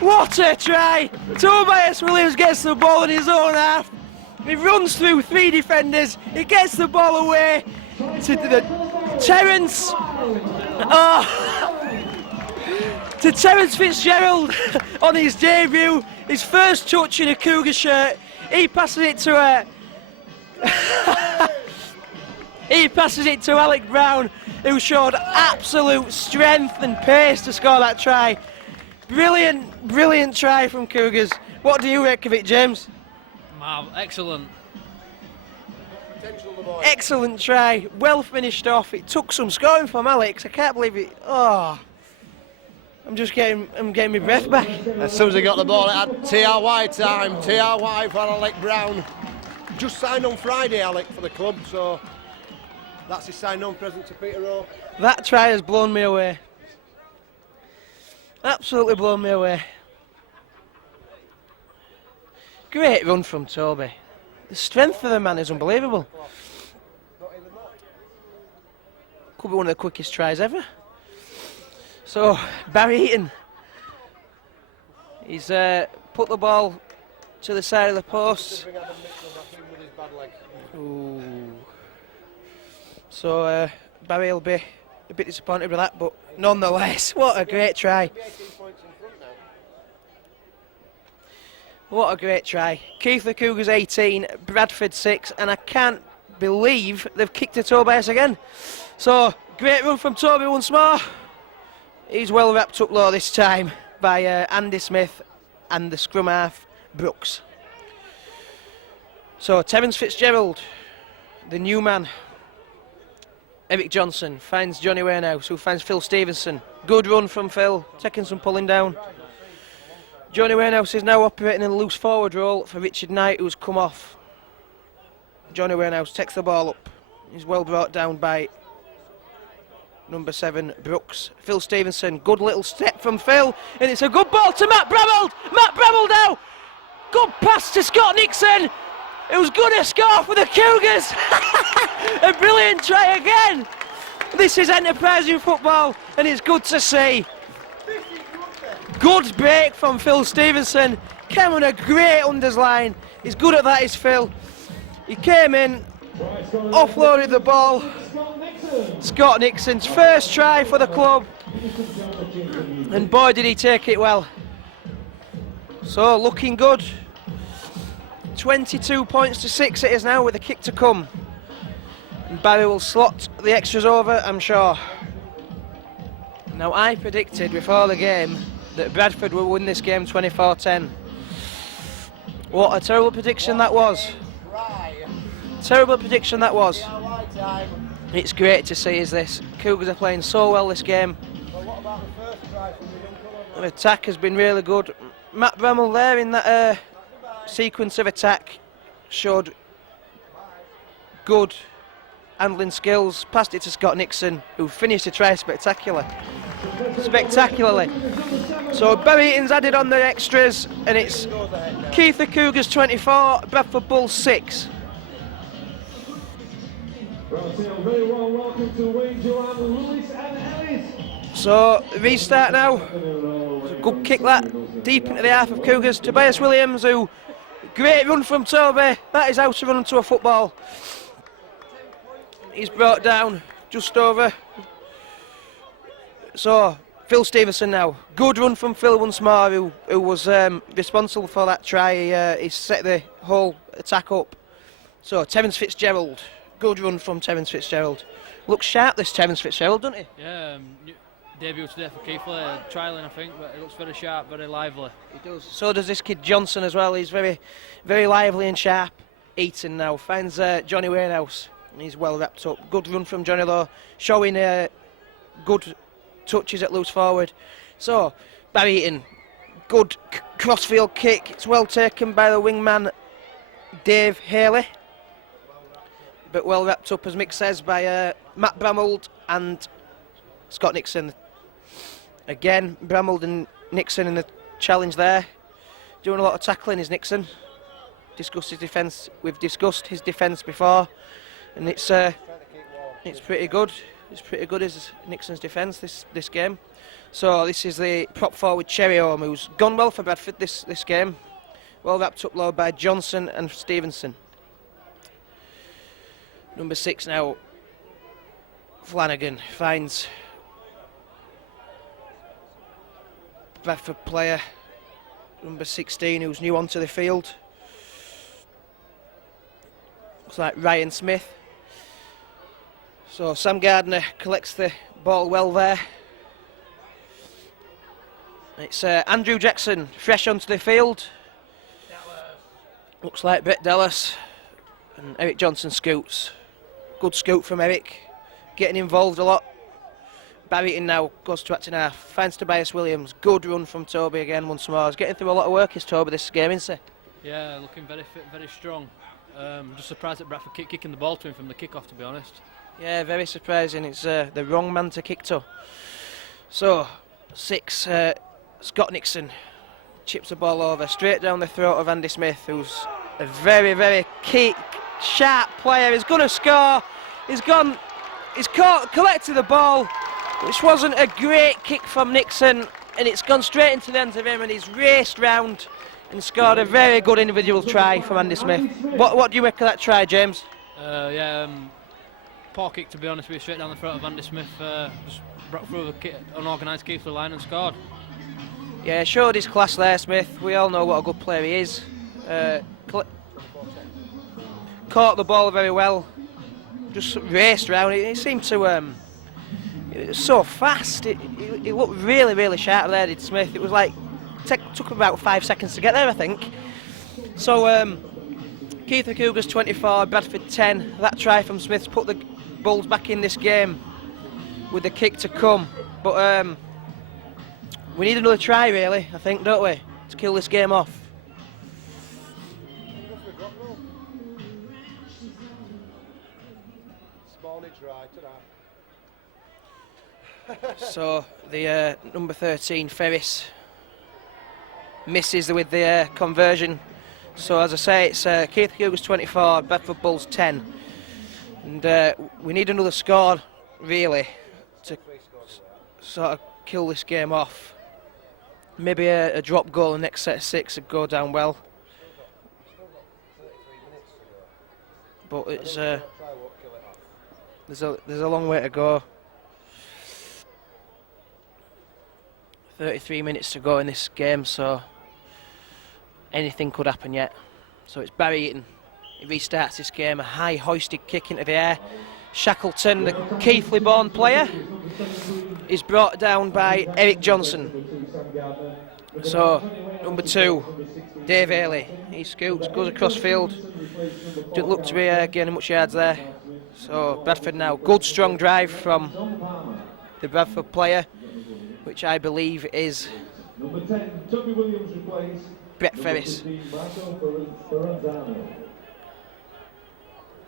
What a try. Tobias Williams gets the ball in his own half. He runs through 3 defenders. He gets the ball away to Terence. To Terence Fitzgerald on his debut. His first touch in a Cougar shirt. He passes it to he passes it to Alec Brown, who showed absolute strength and pace to score that try. Brilliant, brilliant try from Cougars. What do you make of it, James? Excellent. Excellent try. Well finished off. It took some scoring from Alex. I can't believe it. Oh, I'm getting my breath back. As soon as he got the ball, it had TRY time. TRY for Alec Brown. Just signed on Friday, Alec, for the club, so that's his sign-on present to Peter Rowe. That try has blown me away. Absolutely blown me away. Great run from Toby. The strength of the man is unbelievable. Could be one of the quickest tries ever. So, Barry Eaton. He's put the ball to the side of the post. Ooh. So Barry will be A bit disappointed with that, but nonetheless, what a great try. 18 points in front now. What a great try. Keighley Cougars 18, Bradford 6, and I can't believe they've kicked a toe by us again. So, great run from Toby once more. He's well wrapped up low this time by Andy Smith and the scrum half, Brooks. So, Terence Fitzgerald, the new man. Eric Johnson finds Johnny Warehouse, who finds Phil Stevenson. Good run from Phil, taking some pulling down. Johnny Warehouse is now operating in a loose forward role for Richard Knight, who's come off. Johnny Warehouse takes the ball up. He's well brought down by number 7, Brooks. Phil Stevenson, good little step from Phil, and it's a good ball to Matt Bramald. Matt Bramald now. Good pass to Scott Nixon, who's going to score for the Cougars. A brilliant try again. This is enterprising football, and it's good to see. Good break from Phil Stevenson. Came on a great undersline. He's good at that, is Phil. He came in, offloaded the ball. Scott Nixon's first try for the club, and boy did he take it well. So looking good. 22 points to 6 it is now, with a kick to come, and Barry will slot the extras over, I'm sure. Now, I predicted before the game that Bradford will win this game 24-10. What a terrible prediction that was. Terrible prediction that was. It's great to see, is this. Cougars are playing so well this game. The attack has been really good. Matt Bramall there in that sequence of attack showed good handling skills. Passed it to Scott Nixon, who finished the try spectacularly. So Barry Eaton's added on the extras, and it's Keighley Cougars 24, Bradford Bulls 6. So restart now. It's a good kick that, deep into the half of Cougars. Tobias Williams, who, great run from Toby. That is how to run into a football. He's brought down just over. So Phil Stevenson now. Good run from Phil once more, who was responsible for that try. He set the whole attack up. So Terence Fitzgerald. Good run from Terence Fitzgerald. Looks sharp, this Terence Fitzgerald, doesn't he? Yeah, debut today for Keighley, trialling I think, but it looks very sharp, very lively. He does. So does this kid Johnson as well. He's very, very lively and sharp. Eaton now finds Johnny Warehouse. He's well wrapped up. Good run from Johnny Law, showing good touches at loose forward. So Barry Eaton, good crossfield kick. It's well taken by the wingman Dave Haley, but well wrapped up, as Mick says, by Matt Bramald and Scott Nixon. Again, Bramald and Nixon in the challenge there. Doing a lot of tackling is Nixon. Discussed his defence. We've discussed his defence before, and it's pretty good. It's pretty good as Nixon's defence this game. So this is the prop forward Cherryholm, who's gone well for Bradford this game. Well wrapped up low by Johnson and Stevenson. Number 6 now, Flanagan finds Bradford player number 16, who's new onto the field. Looks like Ryan Smith. So Sam Gardner collects the ball well there. It's Andrew Jackson fresh onto the field. Looks like Brett Dallas, and Eric Johnson scoots. Good scoot from Eric, getting involved a lot. Barrington now goes to acting half, finds Tobias Williams. Good run from Toby again once more. He's getting through a lot of work, is Toby, this game, isn't he? Yeah, looking very fit, very strong. Just surprised that Bradford kicking the ball to him from the kick-off, to be honest. Yeah, very surprising. It's the wrong man to kick to. So, 6, Scott Nixon chips the ball over, straight down the throat of Andy Smith, who's a very, very sharp player. He's going to score. He's collected the ball, which wasn't a great kick from Nixon, and it's gone straight into the hands of him, and he's raced round and scored a very good individual try from Andy Smith. What do you make of that try, James? poor kick, to be honest with you, straight down the throat of Andy Smith. Just broke through the unorganised Keighley line and scored. Yeah, showed his class there, Smith. We all know what a good player he is. Caught the ball very well. Just raced around. It seemed to. It was so fast. It looked really, really sharp there, did Smith. It was like took about 5 seconds to get there, I think. So Keighley Cougars 24, Bradford 10. That try from Smith's put the Bulls back in this game with the kick to come. But we need another try, really, I think, don't we, to kill this game off. So the number 13, Ferris, misses with the conversion. So as I say, it's Keighley Cougars 24, Bradford Bulls 10. And we need another score, really, to sort of kill this game off. Maybe a drop goal in the next set of 6 would go down well. But it's there's a long way to go. 33 minutes to go in this game, so anything could happen yet. So it's Barry Eaton. He restarts this game, a high hoisted kick into the air. Shackleton, the Keighley-born player, is brought down by Eric Johnson. So number 2, Dave Keighley, he scoots, goes across field. Didn't look to be gaining much yards there. So Bradford now, good strong drive from the Bradford player, which I believe is Brett Ferris.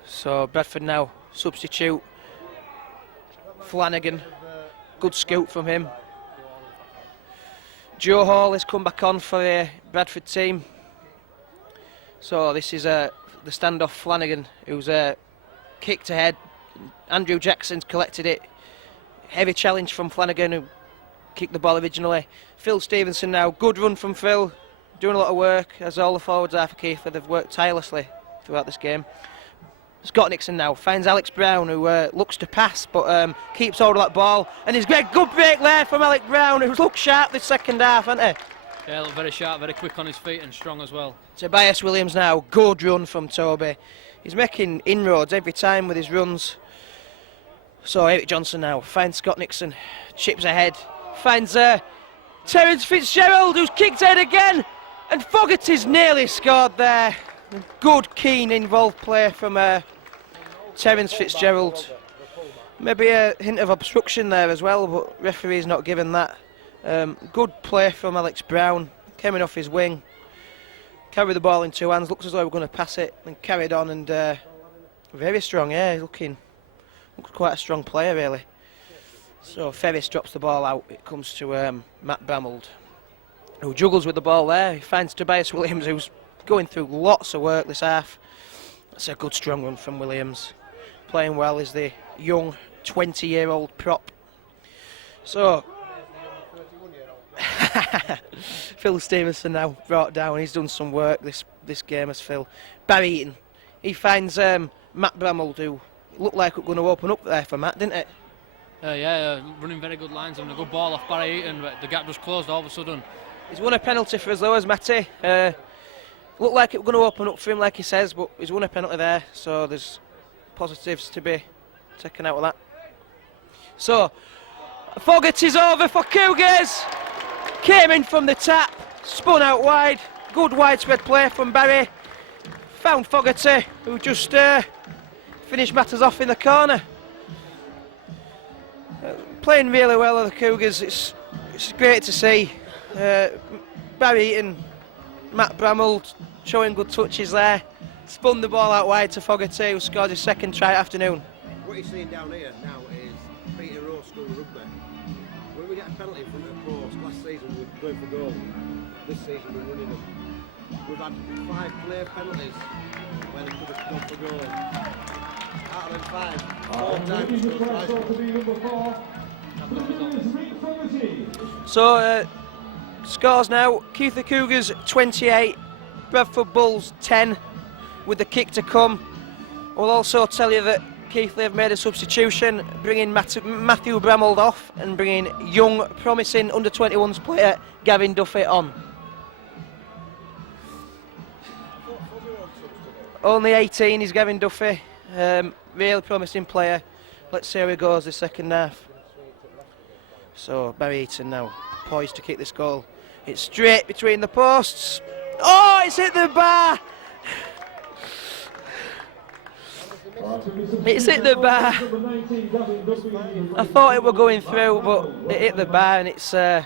So Bradford now substitute Flanagan, good scoot from him. Joe Hall has come back on for the Bradford team. So this is the standoff Flanagan, who's kicked ahead. Andrew Jackson's collected it. Heavy challenge from Flanagan, who kicked the ball originally. Phil Stevenson now, good run from Phil, doing a lot of work, as all the forwards are for Keighley. They've worked tirelessly throughout this game. Scott Nixon now finds Alex Brown, who looks to pass, but keeps hold of that ball. And he's got a good break there from Alex Brown, who's looked sharp this second half, hasn't he? Yeah, looked very sharp, very quick on his feet and strong as well. Tobias Williams now, good run from Toby. He's making inroads every time with his runs. So Eric Johnson now finds Scott Nixon, chips ahead, finds Terence Fitzgerald, who's kicked ahead again, and Fogarty's nearly scored there. Good, keen, involved play from Terence Fitzgerald. Maybe a hint of obstruction there as well, but referee's not given that. Good play from Alex Brown, coming off his wing. Carried the ball in 2 hands, looks as though we're going to pass it, and carried on, and very strong, yeah, looks quite a strong player, really. So Ferris drops the ball out. It comes to Matt Bramald, who juggles with the ball there. He finds Tobias Williams, who's going through lots of work this half. That's a good strong run from Williams. Playing well is the young 20-year-old prop. So Phil Stevenson now brought down. He's done some work this game as Phil. Barry Eaton, he finds Matt Bramald, who looked like it was going to open up there for Matt, didn't it? Running very good lines and a good ball off Barry Eaton, but the gap just closed all of a sudden. He's won a penalty for as low as Matty. Looked like it was going to open up for him, like he says, but he's won a penalty there, so there's positives to be taken out of that. So Fogarty's over for Cougars. Came in from the tap, spun out wide. Good widespread play from Barry. Found Fogarty, who just finished matters off in the corner. Playing really well of the Cougars. It's great to see. Barry Eaton, Matt Bramald showing good touches there. Spun the ball out wide to Fogarty, who scored his second try afternoon. What you're seeing down here now is Peter Rowe School Rugby. When we get a penalty from the post, last season we were going for goal. This season we're running them. We've had 5 clear penalties where they could have gone for goal. Out of them 5, 4 times. So scores now: Keighley Cougars 28, Bradford Bulls 10, with the kick to come. We'll also tell you that Keighley have made a substitution, bringing Matthew Bramald off and bringing young, promising under-21s player Gavin Duffy on. Only 18 is Gavin Duffy, really promising player. Let's see how he goes this second half. So Barry Eaton now poised to kick this goal. It's straight between the posts. Oh, it's hit the bar! It's hit the bar. I thought it were going through, but it hit the bar, and it's the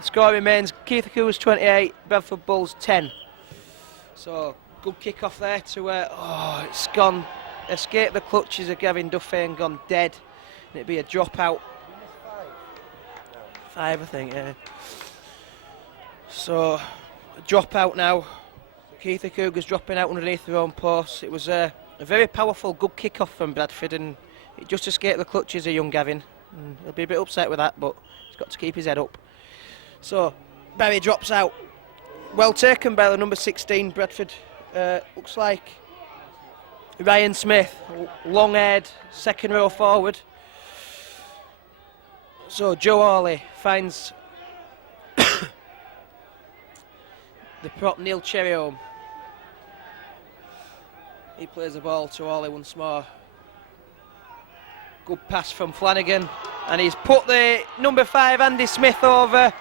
score remains Keighley Cougars 28, Bradford Bulls 10. So good kick off there to oh, it's gone, escaped the clutches of Gavin Duffy and gone dead. And it'd be a dropout. 5, I think, yeah. So a dropout now. Keighley Cougars dropping out underneath their own post. It was a very powerful, good kick-off from Bradford, and it just escaped the clutches of young Gavin. And he'll be a bit upset with that, but he's got to keep his head up. So Barry drops out. Well taken by the number 16 Bradford. Looks like Ryan Smith, long-haired, second row forward. So Joe Hawley finds the prop Neil Cherryholm. He plays the ball to Hawley once more. Good pass from Flanagan, and he's put the number 5 Andy Smith over.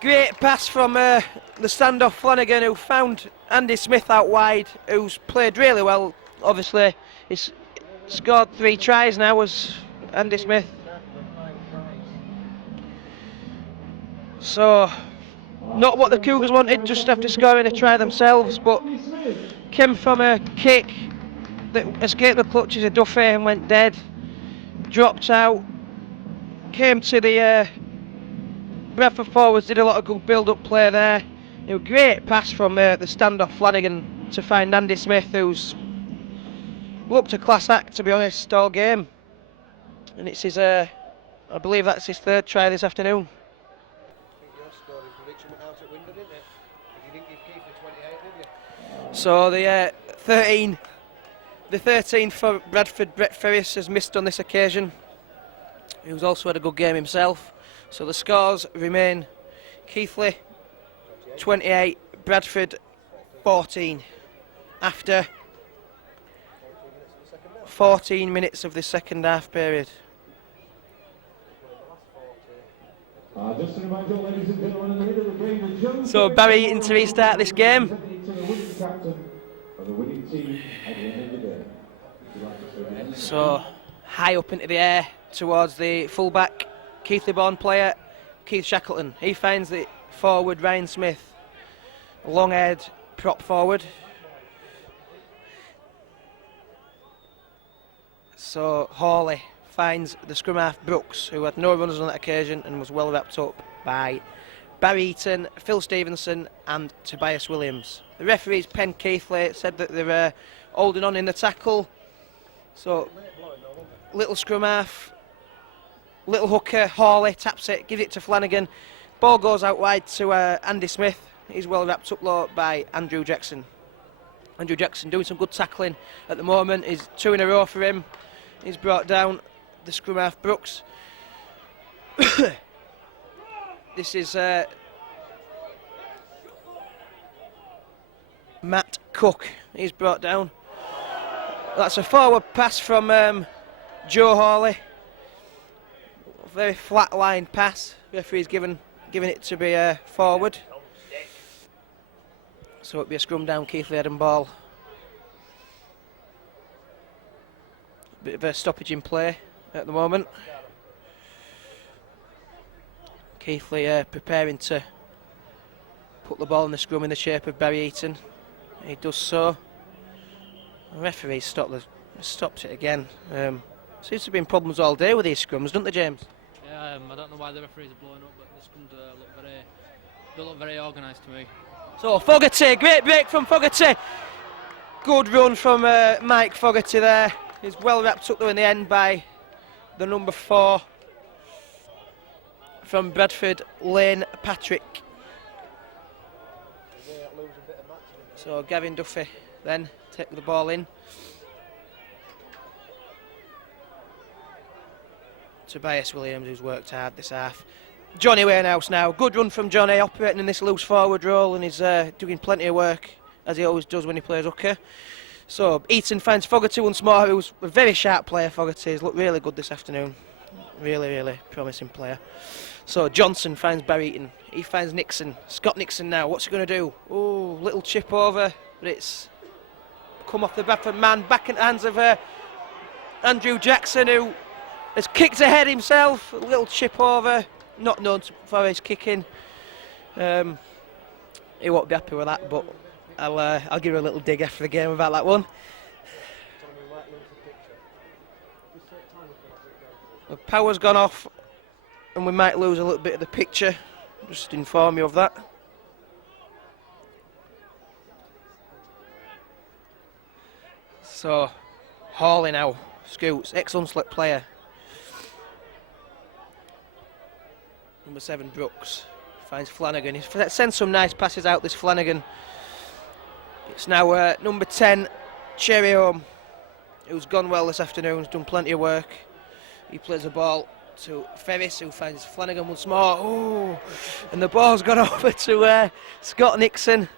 Great pass from the standoff Flanagan, who found Andy Smith out wide, who's played really well. Obviously, he's scored 3 tries now as Andy Smith. So, not what the Cougars wanted, just after scoring a try themselves, but came from a kick that escaped the clutches of Duffy and went dead. Dropped out, came to the Bradford forwards, did a lot of good build-up play there. A great pass from the standoff Flanagan to find Andy Smith, who's looked a class act, to be honest, all game. And it's his, I believe that's his 3rd try this afternoon. So the 13 for Bradford, Brett Ferris, has missed on this occasion. Who's also had a good game himself. So the scores remain Keighley 28, Bradford 14. After 14 minutes of the second half period. So Barry Eaton to restart this game. So high up into the air towards the fullback, Keighley-born player Keith Shackleton. He finds the forward Ryan Smith, long-haired prop forward. So Hawley finds the scrum half Brooks, who had no runners on that occasion and was well wrapped up by Barry Eaton, Phil Stevenson and Tobias Williams. The referees, Penn Keighley, said that they're holding on in the tackle. So little scrum half, little hooker, Hawley taps it, gives it to Flanagan. Ball goes out wide to Andy Smith. He's well wrapped up low by Andrew Jackson. Andrew Jackson doing some good tackling at the moment. He's 2 in a row for him. He's brought down the scrum half Brooks. This is Matt Cook. He's brought down. That's a forward pass from Joe Hawley. Very flat line pass. Referee's giving it to be forward. So it'll be a scrum down Keighley head and ball. Bit of a stoppage in play at the moment. Keighley preparing to put the ball in the scrum in the shape of Barry Eaton. He does so. The referee stopped it again. Seems to have been problems all day with these scrums, don't they, James? Yeah, I don't know why the referees are blowing up, but the scrums don't look very organised to me. So Fogarty, great break from Fogarty. Good run from Mike Fogarty there. He's well wrapped up though in the end by the number 4 from Bradford, Lane Patrick. So Gavin Duffy then take the ball in. Tobias Williams, who's worked hard this half. Johnny Warehouse now. Good run from Johnny, operating in this loose forward role, and he's doing plenty of work, as he always does when he plays hooker. So Eaton finds Fogarty once more, who's a very sharp player. Fogarty has looked really good this afternoon. Really, really promising player. So Johnson finds Barry Eaton. He finds Nixon. Scott Nixon now. What's he going to do? Oh, little chip over, but it's come off the Bradford man, back in the hands of Andrew Jackson, who has kicked ahead himself. A little chip over, not known for his kicking. He won't be happy with that, but I'll give her a little dig after the game about that one. The power's gone off, and we might lose a little bit of the picture. Just to inform you of that. So, Hawley now, Scoots, ex-Unselect player. Number 7, Brooks, finds Flanagan. He's sent some nice passes out, this Flanagan. It's now number 10, Cherry Home, who's gone well this afternoon, has done plenty of work. He plays the ball to Ferris, who finds Flanagan once more. Ooh, and the ball's gone over to Scott Nixon,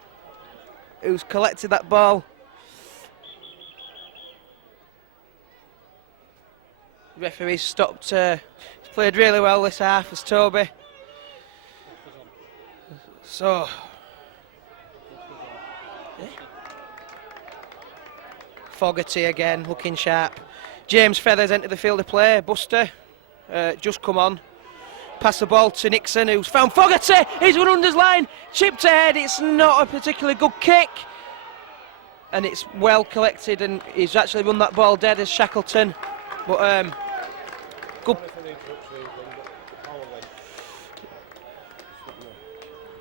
who's collected that ball. The referee's stopped. He's played really well this half, as Toby. So, Fogarty again, looking sharp. James Feathers entered the field of play. Buster, just come on. Pass the ball to Nixon, who's found Fogarty. He's run under his line, chipped ahead. It's not a particularly good kick, and it's well collected. And he's actually run that ball dead as Shackleton. But good.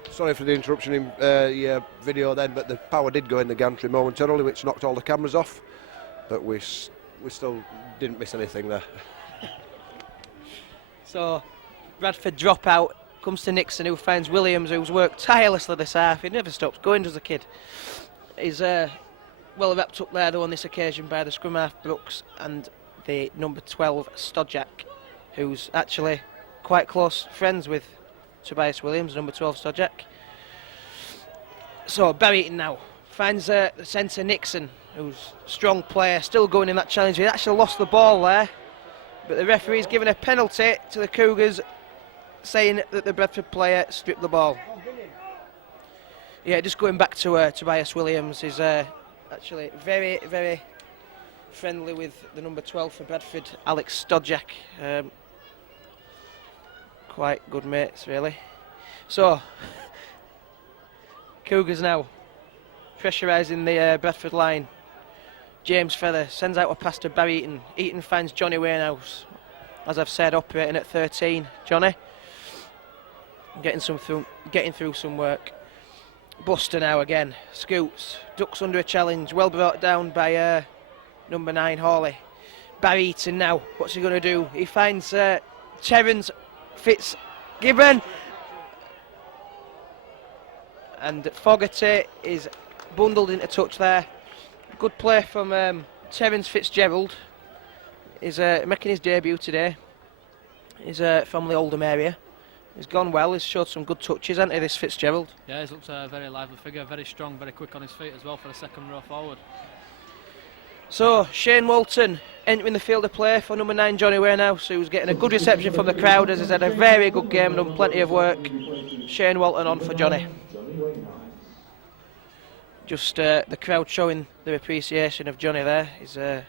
Sorry for the interruption in your video then, but the power did go in the gantry momentarily, which knocked all the cameras off. But we still didn't miss anything there. So Bradford drop out, comes to Nixon, who finds Williams, who's worked tirelessly this half. He never stops going, does the kid. He's well wrapped up there though on this occasion by the scrum half Brooks and the number 12 Stodjak, who's actually quite close friends with Tobias Williams, number 12 Stodjak. So Barry Eaton now finds the centre Nixon, who's a strong player, still going in that challenge. He actually lost the ball there, but the referee's given a penalty to the Cougars, saying that the Bradford player stripped the ball. Yeah, just going back to Tobias Williams, he's actually very, very friendly with the number 12 for Bradford, Alex Stodjak. Quite good mates, really. So, Cougars now pressurising the Bradford line. James Feather sends out a pass to Barry Eaton. Eaton finds Johnny Warehouse, as I've said, operating at 13. Johnny getting through some work. Buster now again. Scoots ducks under a challenge, well brought down by number 9 Hawley. Barry Eaton now. What's he going to do? He finds Terence Fitzgibbon, and Fogarty is bundled into touch there. Good play from Terence Fitzgerald. He's making his debut today. He's from the Oldham area. He's gone well. He's showed some good touches, hasn't he, this Fitzgerald? Yeah, he's looked a very lively figure, very strong, very quick on his feet as well for the second row forward. So Shane Walton entering the field of play for number 9 Johnny Warehouse, who's getting a good reception from the crowd, as he's had a very good game, done plenty of work. Shane Walton on for Johnny. Just the crowd showing their appreciation of Johnny there. He's done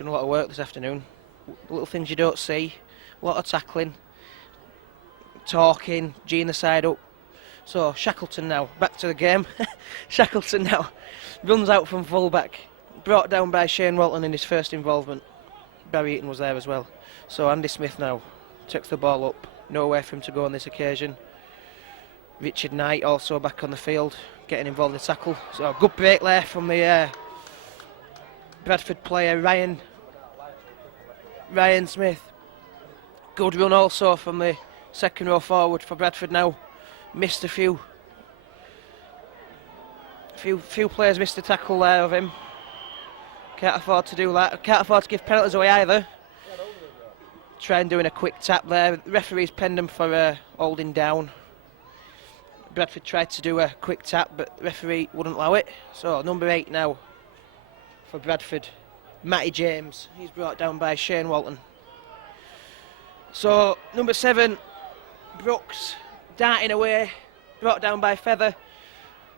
a lot of work this afternoon. Little things you don't see, a lot of tackling, talking, geeing the side up. So Shackleton now, back to the game. Shackleton now runs out from full-back, brought down by Shane Walton in his first involvement. Barry Eaton was there as well. So Andy Smith now takes the ball up, nowhere for him to go on this occasion. Richard Knight also back on the field, getting involved in the tackle. So a good break there from the Bradford player Ryan Smith. Good run also from the second row forward for Bradford now. Missed a few players missed the tackle there of him. Can't afford to do that. Can't afford to give penalties away either. trying doing a quick tap there. The referee's penned him for holding down. Bradford tried to do a quick tap, but the referee wouldn't allow it. So number 8 now for Bradford, Matty James. He's brought down by Shane Walton. So number 7, Brooks, darting away, brought down by Feather.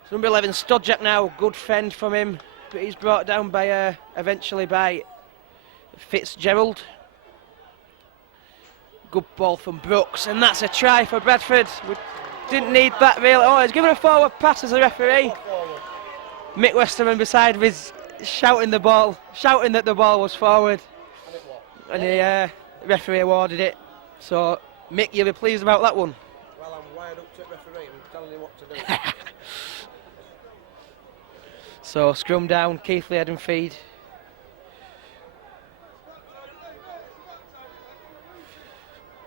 So number 11, Stodjack now, good fend from him, but he's brought down by eventually by Fitzgerald. Good ball from Brooks, and that's a try for Bradford. We didn't need that really. Oh, he's given a forward pass as a referee. Mick Westerman beside was shouting that the ball was forward, and the referee awarded it. So Mick, you'll be pleased about that one. Well, I'm wired up to the referee and telling him what to do. So scrum down, Keighley head and feed.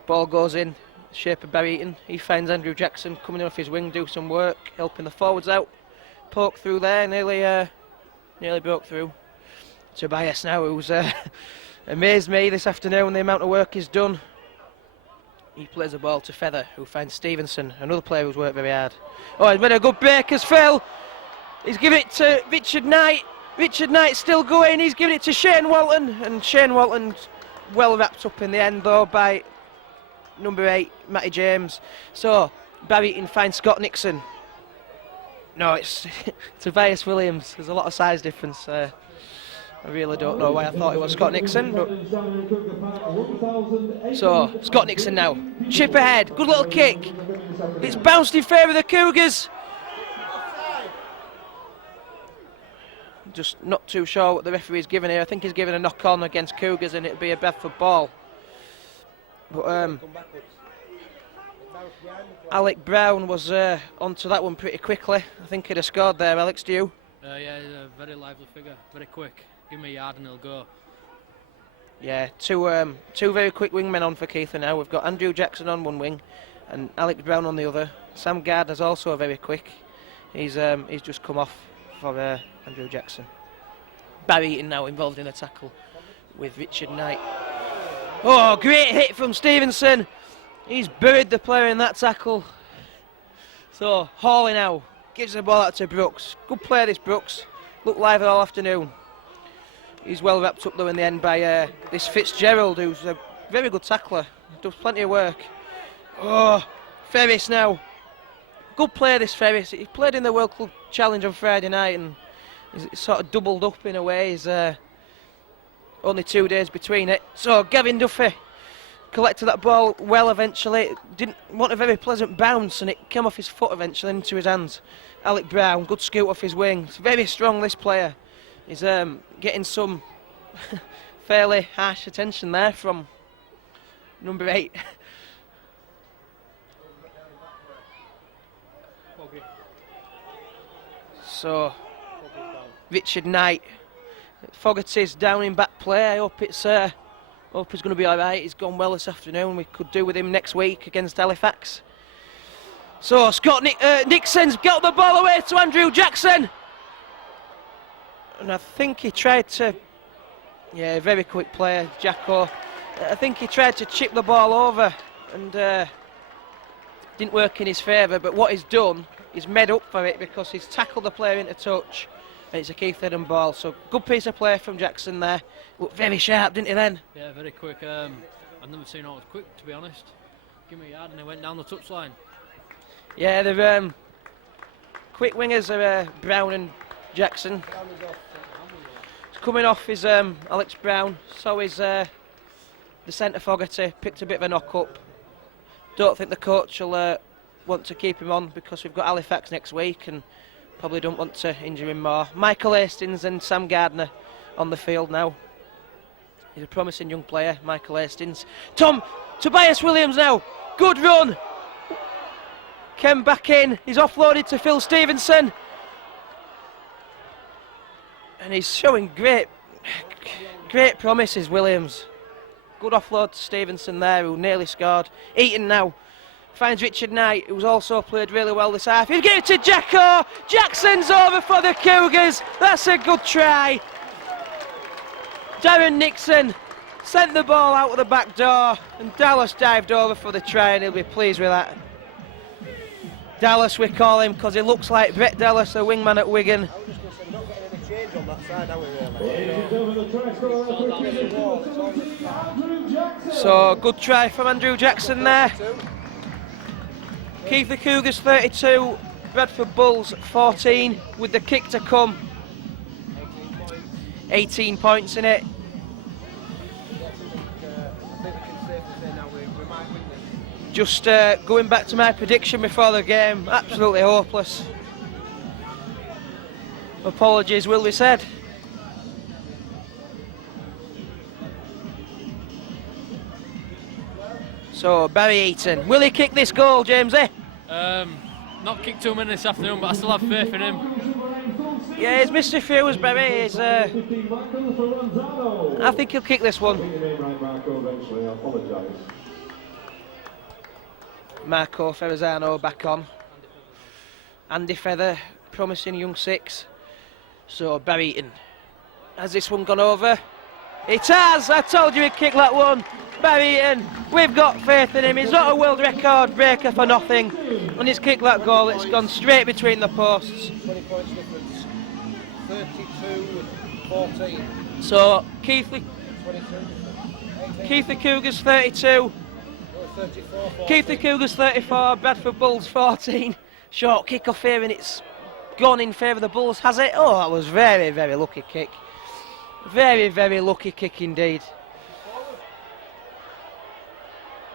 Ball goes in, shape of Barry Eaton. He finds Andrew Jackson coming off his wing, do some work, helping the forwards out. Poke through there, nearly broke through. Tobias now, who's amazed me this afternoon, the amount of work he's done. He plays the ball to Feather, who finds Stevenson, another player who's worked very hard. Oh, he's made a good break as Phil. He's given it to Richard Knight. Richard Knight's still going, he's giving it to Shane Walton, and Shane Walton's well wrapped up in the end though by number 8, Matty James. So Barry Eaton finds Scott Nixon. No, it's Tobias Williams. There's a lot of size difference. I really don't know why I thought it was Scott Nixon. But so Scott Nixon now. Chip ahead. Good little kick. It's bounced in favour of the Cougars. Just not too sure what the referee's given here. I think he's given a knock on against Cougars and it'll be a Bradford ball. But Alec Brown was onto that one pretty quickly. I think he'd have scored there. Alex, do you? Yeah, he's a very lively figure, very quick. Give him a yard and he'll go. Yeah, two very quick wingmen on for Keighley now. We've got Andrew Jackson on one wing and Alex Brown on the other. Sam Gardner's also very quick. He's just come off for Andrew Jackson. Barry Eaton now involved in a tackle with Richard Knight. Oh, great hit from Stevenson. He's buried the player in that tackle. So Hawley now gives the ball out to Brooks. Good player this Brooks. Looked lively all afternoon. He's well wrapped up though in the end by this Fitzgerald, who's a very good tackler. Does plenty of work. Oh, Ferris now. Good player this Ferris. He played in the World Club Challenge on Friday night and he's sort of doubled up in a way. He's only 2 days between it. So Gavin Duffy collected that ball well eventually. It didn't want a very pleasant bounce and it came off his foot eventually into his hands. Alec Brown, good scoot off his wing. It's very strong, this player. He's getting some fairly harsh attention there from number 8. So Richard Knight. Fogarty's down in back play. I hope he's going to be all right. He's gone well this afternoon. We could do with him next week against Halifax. So Scott Nixon's got the ball away to Andrew Jackson. And I think he tried to, yeah, very quick player, Jacko. I think he tried to chip the ball over and didn't work in his favour. But what he's done, he's made up for it because he's tackled the player into touch. And it's a Keighley ball, so good piece of play from Jackson there. Looked very sharp, didn't he then? Yeah, very quick. I've never seen all as quick, to be honest. Give me a yard and he went down the touchline. Yeah, the quick wingers are Brown and Jackson. Coming off is Alex Brown, so is the centre Fogarty, picked a bit of a knock up. Don't think the coach will want to keep him on because we've got Halifax next week and probably don't want to injure him more. Michael Hastings and Sam Gardner on the field now. He's a promising young player, Michael Hastings. Tobias Williams now, good run. Came back in, he's offloaded to Phil Stevenson. And he's showing great promises, Williams. Good offload to Stevenson there, who nearly scored. Eaton now finds Richard Knight, who's also played really well this half. He's giving it to Jacko. Jackson's over for the Cougars. That's a good try. Darren Nixon Sent the ball out of the back door, and Dallas dived over for the try, and he'll be pleased with that. Dallas, we call him, because he looks like Brett Dallas, a wingman at Wigan. I was just going to say, we're not getting any change on that side, are we, really? So, good try from Andrew Jackson there. Keighley Cougars 32, Bradford Bulls 14, with the kick to come. 18 points in it. I think we can safely say now we might win this. Just going back to my prediction before the game, absolutely hopeless. Apologies will be said. So Barry Eaton, will he kick this goal, Jamesy? Not kicked too many this afternoon, but I still have faith in him. Yeah, he's Mr. Fewers, Barry. He's, I think he'll kick this one. Marco Ferrazzano back on. Andy Feather, promising young six. So Barry Eaton. Has this one gone over? It has! I told you he'd kick that one. Barry Eaton, we've got faith in him. He's not a world record breaker for nothing. And he's kicked that goal, it's gone straight between the posts. 20 points difference. 32-14. So Keighley 22. Keighley Cougars 32. 34. Keighley Cougars 34, Bradford Bulls 14. Short kick off here, and it's gone in favour of the Bulls, has it? Oh, that was very, very lucky kick. Very, very lucky kick indeed.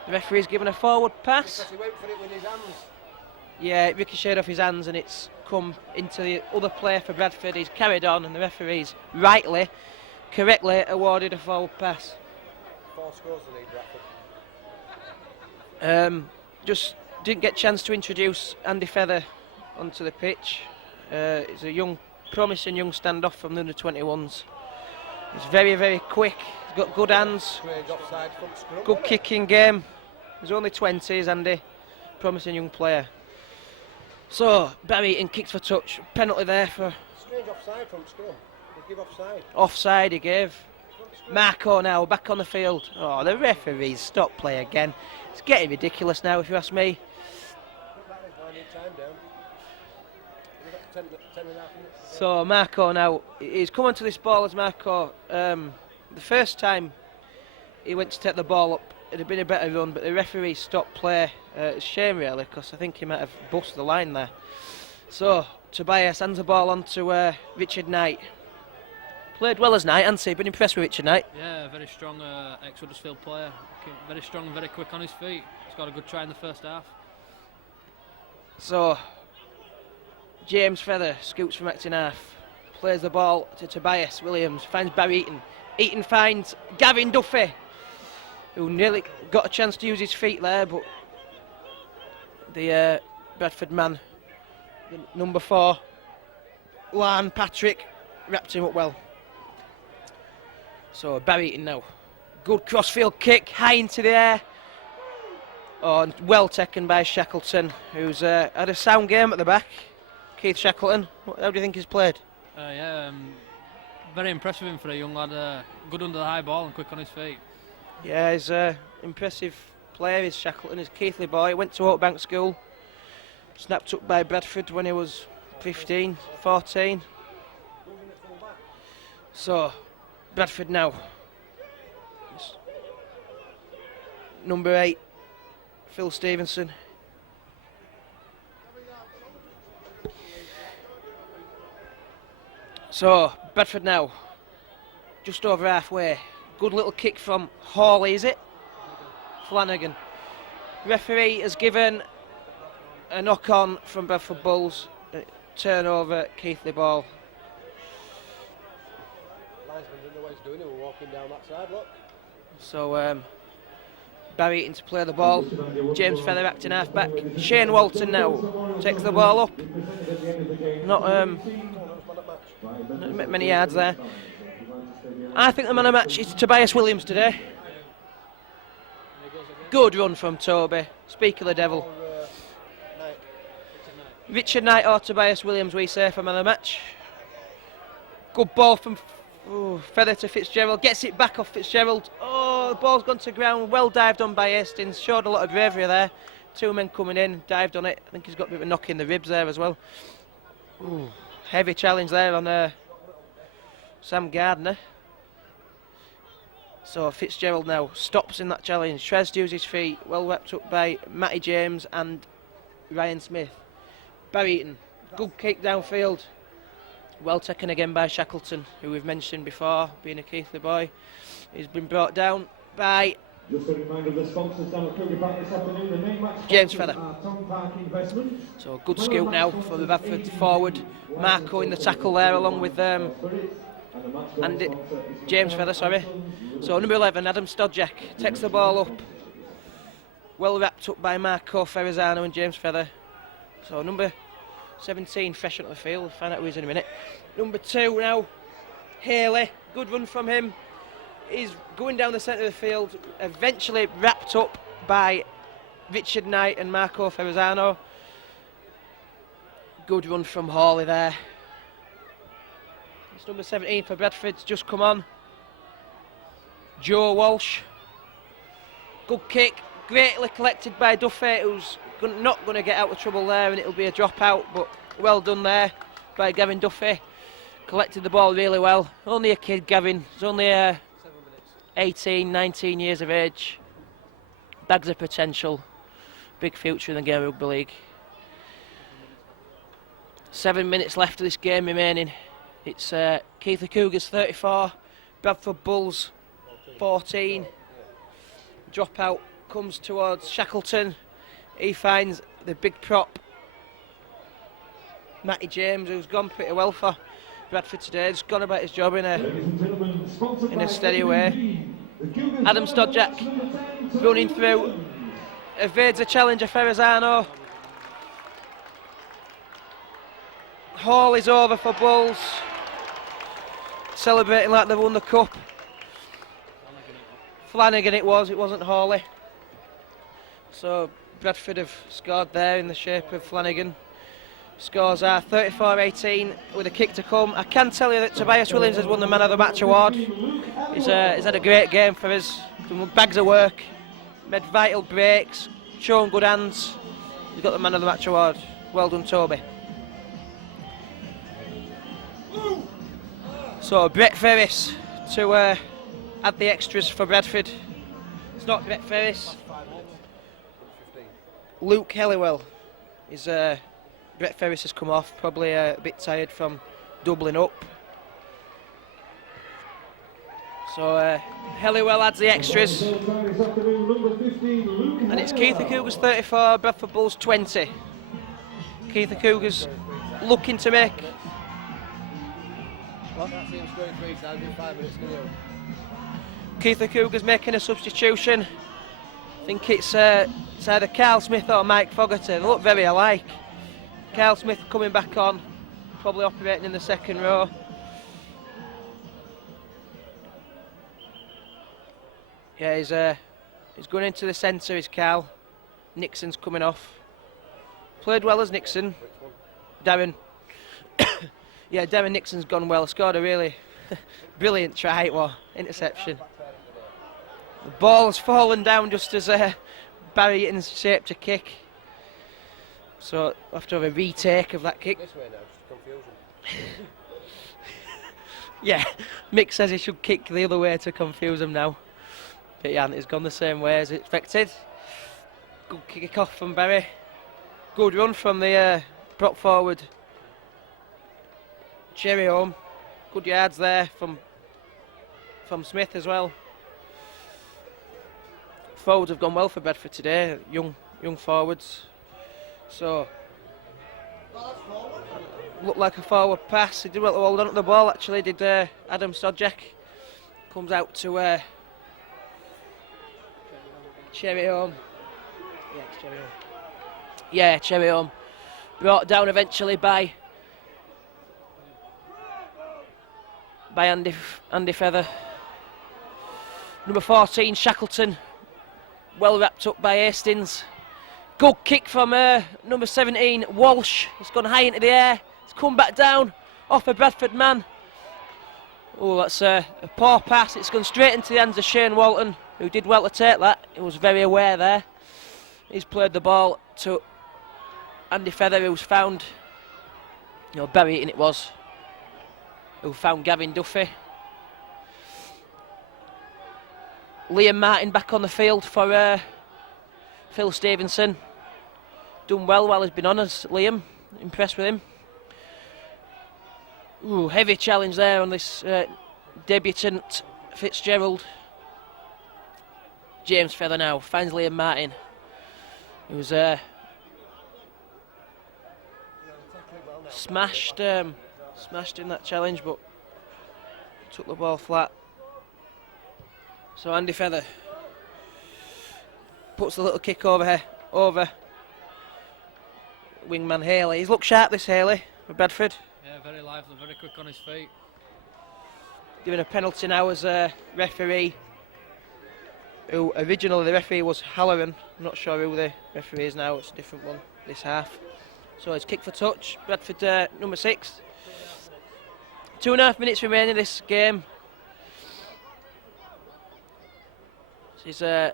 The referee's given a forward pass. Because he went for it with his hands. Yeah, it ricocheted off his hands and it's come into the other player for Bradford. He's carried on and the referee's rightly, correctly awarded a forward pass. 4 scores they need, Bradford. Just didn't get a chance to introduce Andy Feather onto the pitch. He's a young, promising young standoff from the under-21s. He's very, very quick. He's got good hands. Strange offside front scrum. Good kicking game. He's only 20, is Andy. Promising young player. So, Barry Eaton kicked for touch. Penalty there for Strange offside front scrum. They give offside. offside he gave. Marco now back on the field. Oh, the referee's stopped play again. It's getting ridiculous now if you ask me. I need time down. We've got 10 and a half minutes. So Marco now, he's coming to this ball as Marco. The first time he went to take the ball up, it had been a better run, but the referee stopped play. It's a shame really, because I think he might have busted the line there. So Tobias hands the ball on to Richard Knight. Played well as Knight, hasn't he? Been impressed with Richard Knight. Yeah, very strong ex-Huddersfield player. Very strong and very quick on his feet. He's got a good try in the first half. So James Feather scoots from acting half, plays the ball to Tobias Williams, finds Barry Eaton. Eaton finds Gavin Duffy, who nearly got a chance to use his feet there, but the Bradford man, the number 4, Lan Patrick, wrapped him up well. So Barry Eaton now, good crossfield kick, high into the air. Oh, and well taken by Shackleton, who's had a sound game at the back. Keith Shackleton, how do you think he's played? Very impressed with him for a young lad. Good under the high ball and quick on his feet. Yeah, he's an impressive player, is Shackleton. He's a Keighley boy, went to Oakbank School, snapped up by Bradford when he was 15, 14. So, Bradford now. It's number 8, Phil Stevenson. So, Bradford now, just over halfway. Good little kick from Hawley, is it? Flanagan. Referee has given a knock-on from Bradford Bulls. Turnover, Keighley ball. Linesman didn't know what he's doing, he was walking down that side, look. So, Barry Eaton to play the ball. James Feather acting half back. Shane Walton now takes the ball up. Not many yards there. I think the man of match is Tobias Williams today. Good run from Toby. Speak of the devil. Richard Knight or Tobias Williams, we say, for man of the match. Good ball from Ooh, Feather to Fitzgerald, gets it back off Fitzgerald. Oh, the ball's gone to ground. Well dived on by Hastings. Showed a lot of bravery there. Two men coming in, dived on it. I think he's got a bit of a knock in the ribs there as well. Ooh, heavy challenge there on Sam Gardner. So Fitzgerald now stops in that challenge, tries to use his feet, well wrapped up by Matty James and Ryan Smith. Barry Eaton, good kick downfield. Well taken again by Shackleton, who we've mentioned before, being a Keighley boy. He's been brought down by just a reminder of the sponsors down at Cougar Park this afternoon. The main match James Feather. Tom Park Investments. So good scoop now for the Bradford forward. Marco in the tackle there along with James Feather, sorry. So number 11, Adam Stodjak, takes the ball up. Well wrapped up by Marco Ferrazano and James Feather. So number 17 fresh onto the field, we'll find out who he is in a minute. Number 2 now, Haley, good run from him. He's going down the centre of the field, eventually wrapped up by Richard Knight and Marco Ferrazano. Good run from Hawley there. It's number 17 for Bradford's just come on. Joe Walsh. Good kick, greatly collected by Duffy, who's not going to get out of trouble there, and it'll be a drop out, but well done there by Gavin Duffy. Collected the ball really well. Only a kid, Gavin. He's only 18, 19 years of age. Bags of potential. Big future in the game of Rugby League. 7 minutes left of this game remaining. It's Keighley Cougars 34, Bradford Bulls 14. Drop out comes towards Shackleton. He finds the big prop, Matty James, who's gone pretty well for Bradford today. Just gone about his job in a steady way. Adam Stodjak running through, evades a challenger, Ferrazano. Hall is over for Bulls, celebrating like they've won the cup. Flanagan it wasn't Hawley. So Bradford have scored there in the shape of Flanagan. Scores are 34-18 with a kick to come. I can tell you that Tobias Williams has won the Man of the Match award. He's had a great game for us. Done bags of work, made vital breaks, shown good hands. He's got the Man of the Match award. Well done, Toby. So Brett Ferris to add the extras for Bradford. It's not Brett Ferris. Luke Helliwell is Brett Ferris has come off, probably a bit tired from doubling up. So Helliwell adds the extras. And it's Keighley Cougars 34, Bradford Bulls 20. Keighley Cougars looking to make... Keighley Cougars making a substitution. I think it's either Carl Smith or Mike Fogarty. They look very alike. Carl Smith coming back on, probably operating in the second row. Yeah, he's going into the centre, is Carl. Nixon's coming off. Played well as Nixon. Darren. Yeah, Darren Nixon's gone well. Scored a really brilliant try, it was. Interception. The ball's fallen down just as Barry Eaton's shaped a kick. So we'll have to have a retake of that kick. This way now, just to confuse him. Yeah, Mick says he should kick the other way to confuse him now. But yeah, it's gone the same way as expected. Good kick off from Barry. Good run from the prop forward. Cherry home. Good yards there from Smith as well. Forwards have gone well for Bradford today, young forwards. So, looked like a forward pass. He did well to hold on to the ball actually, did Adam Stodjak. Comes out to Cherry home. Yeah, it's Cherry home. Yeah, Cherry home. Brought down eventually by Andy Feather. Number 14, Shackleton. Well wrapped up by Hastings. Good kick from number 17, Walsh. It's gone high into the air. It's come back down off a Bradford man. Oh, that's a poor pass. It's gone straight into the hands of Shane Walton, who did well to take that. He was very aware there. He's played the ball to Andy Feather, who's found, Barry Eaton it was, who found Gavin Duffy. Liam Martin back on the field for Phil Stevenson. Done well while he's been on us, Liam. Impressed with him. Ooh, heavy challenge there on this debutant Fitzgerald. James Feather now finds Liam Martin, who's smashed in that challenge, but took the ball flat. So Andy Feather puts a little kick over here, over wingman Haley. He's looked sharp, this Haley, for Bradford. Yeah, very lively, very quick on his feet. Given a penalty now as a referee, who originally the referee was Halloran. I'm not sure who the referee is now, it's a different one this half. So it's kick for touch, Bradford number 6. 2.5 minutes remaining in this game. This is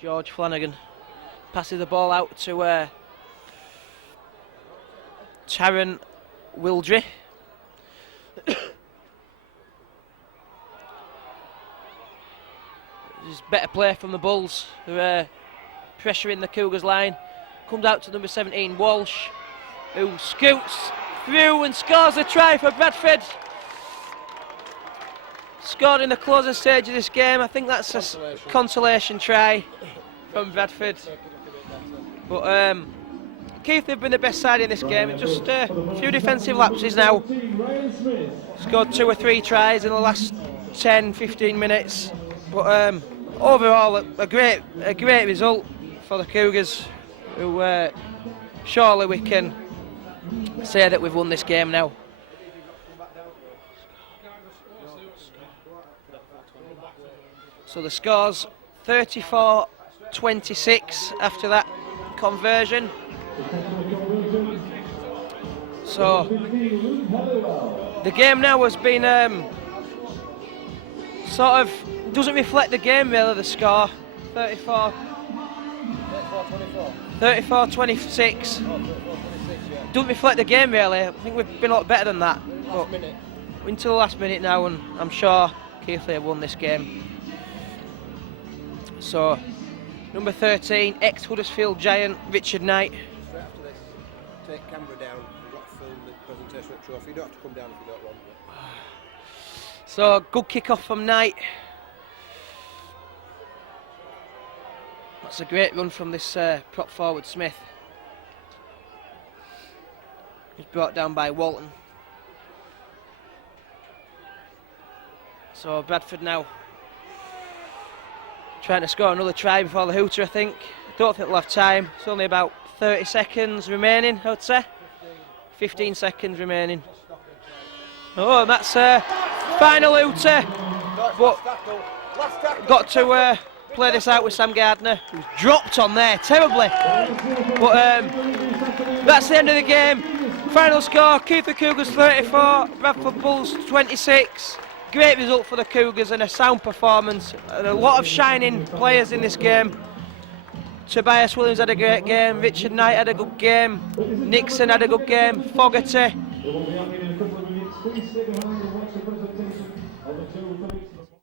George Flanagan passes the ball out to Taron Wildry. There's better play from the Bulls. They're pressuring the Cougars line. Comes out to number 17, Walsh, who scoots through and scores a try for Bradford. Scored in the closing stage of this game. I think that's a consolation try from Bradford. But Keighley have been the best side in this game. Just a few defensive lapses now. Scored 2 or 3 tries in the last 10-15 minutes. But overall, a great result for the Cougars, who surely we can say that we've won this game now. So the score's 34-26 after that conversion. So the game now has been sort of doesn't reflect the game really, the score. 34-26. Doesn't reflect the game really. I think we've been a lot better than that. But until the last minute now, and I'm sure Keighley have won this game. So number 13, ex-Huddersfield giant, Richard Knight. Straight after this, take camera down, you've got to film the presentation of the trophy. You don't have to come down if you don't want. So good kick-off from Knight. That's a great run from this prop forward Smith. He's brought down by Walton. So Bradford now trying to score another try before the hooter, I think. I don't think they'll have time. It's only about 30 seconds remaining, I would say. 15 seconds remaining. Oh, and that's final hooter. But got to play this out with Sam Gardner, who's dropped on there terribly. But that's the end of the game. Final score, Keighley Cougars 34, Bradford Bulls 26. Great result for the Cougars and a sound performance. And a lot of shining players in this game. Tobias Williams had a great game, Richard Knight had a good game, Nixon had a good game, Fogarty. It will be happening in a couple of minutes. Please stay behind and watch the presentation of the 2 minutes.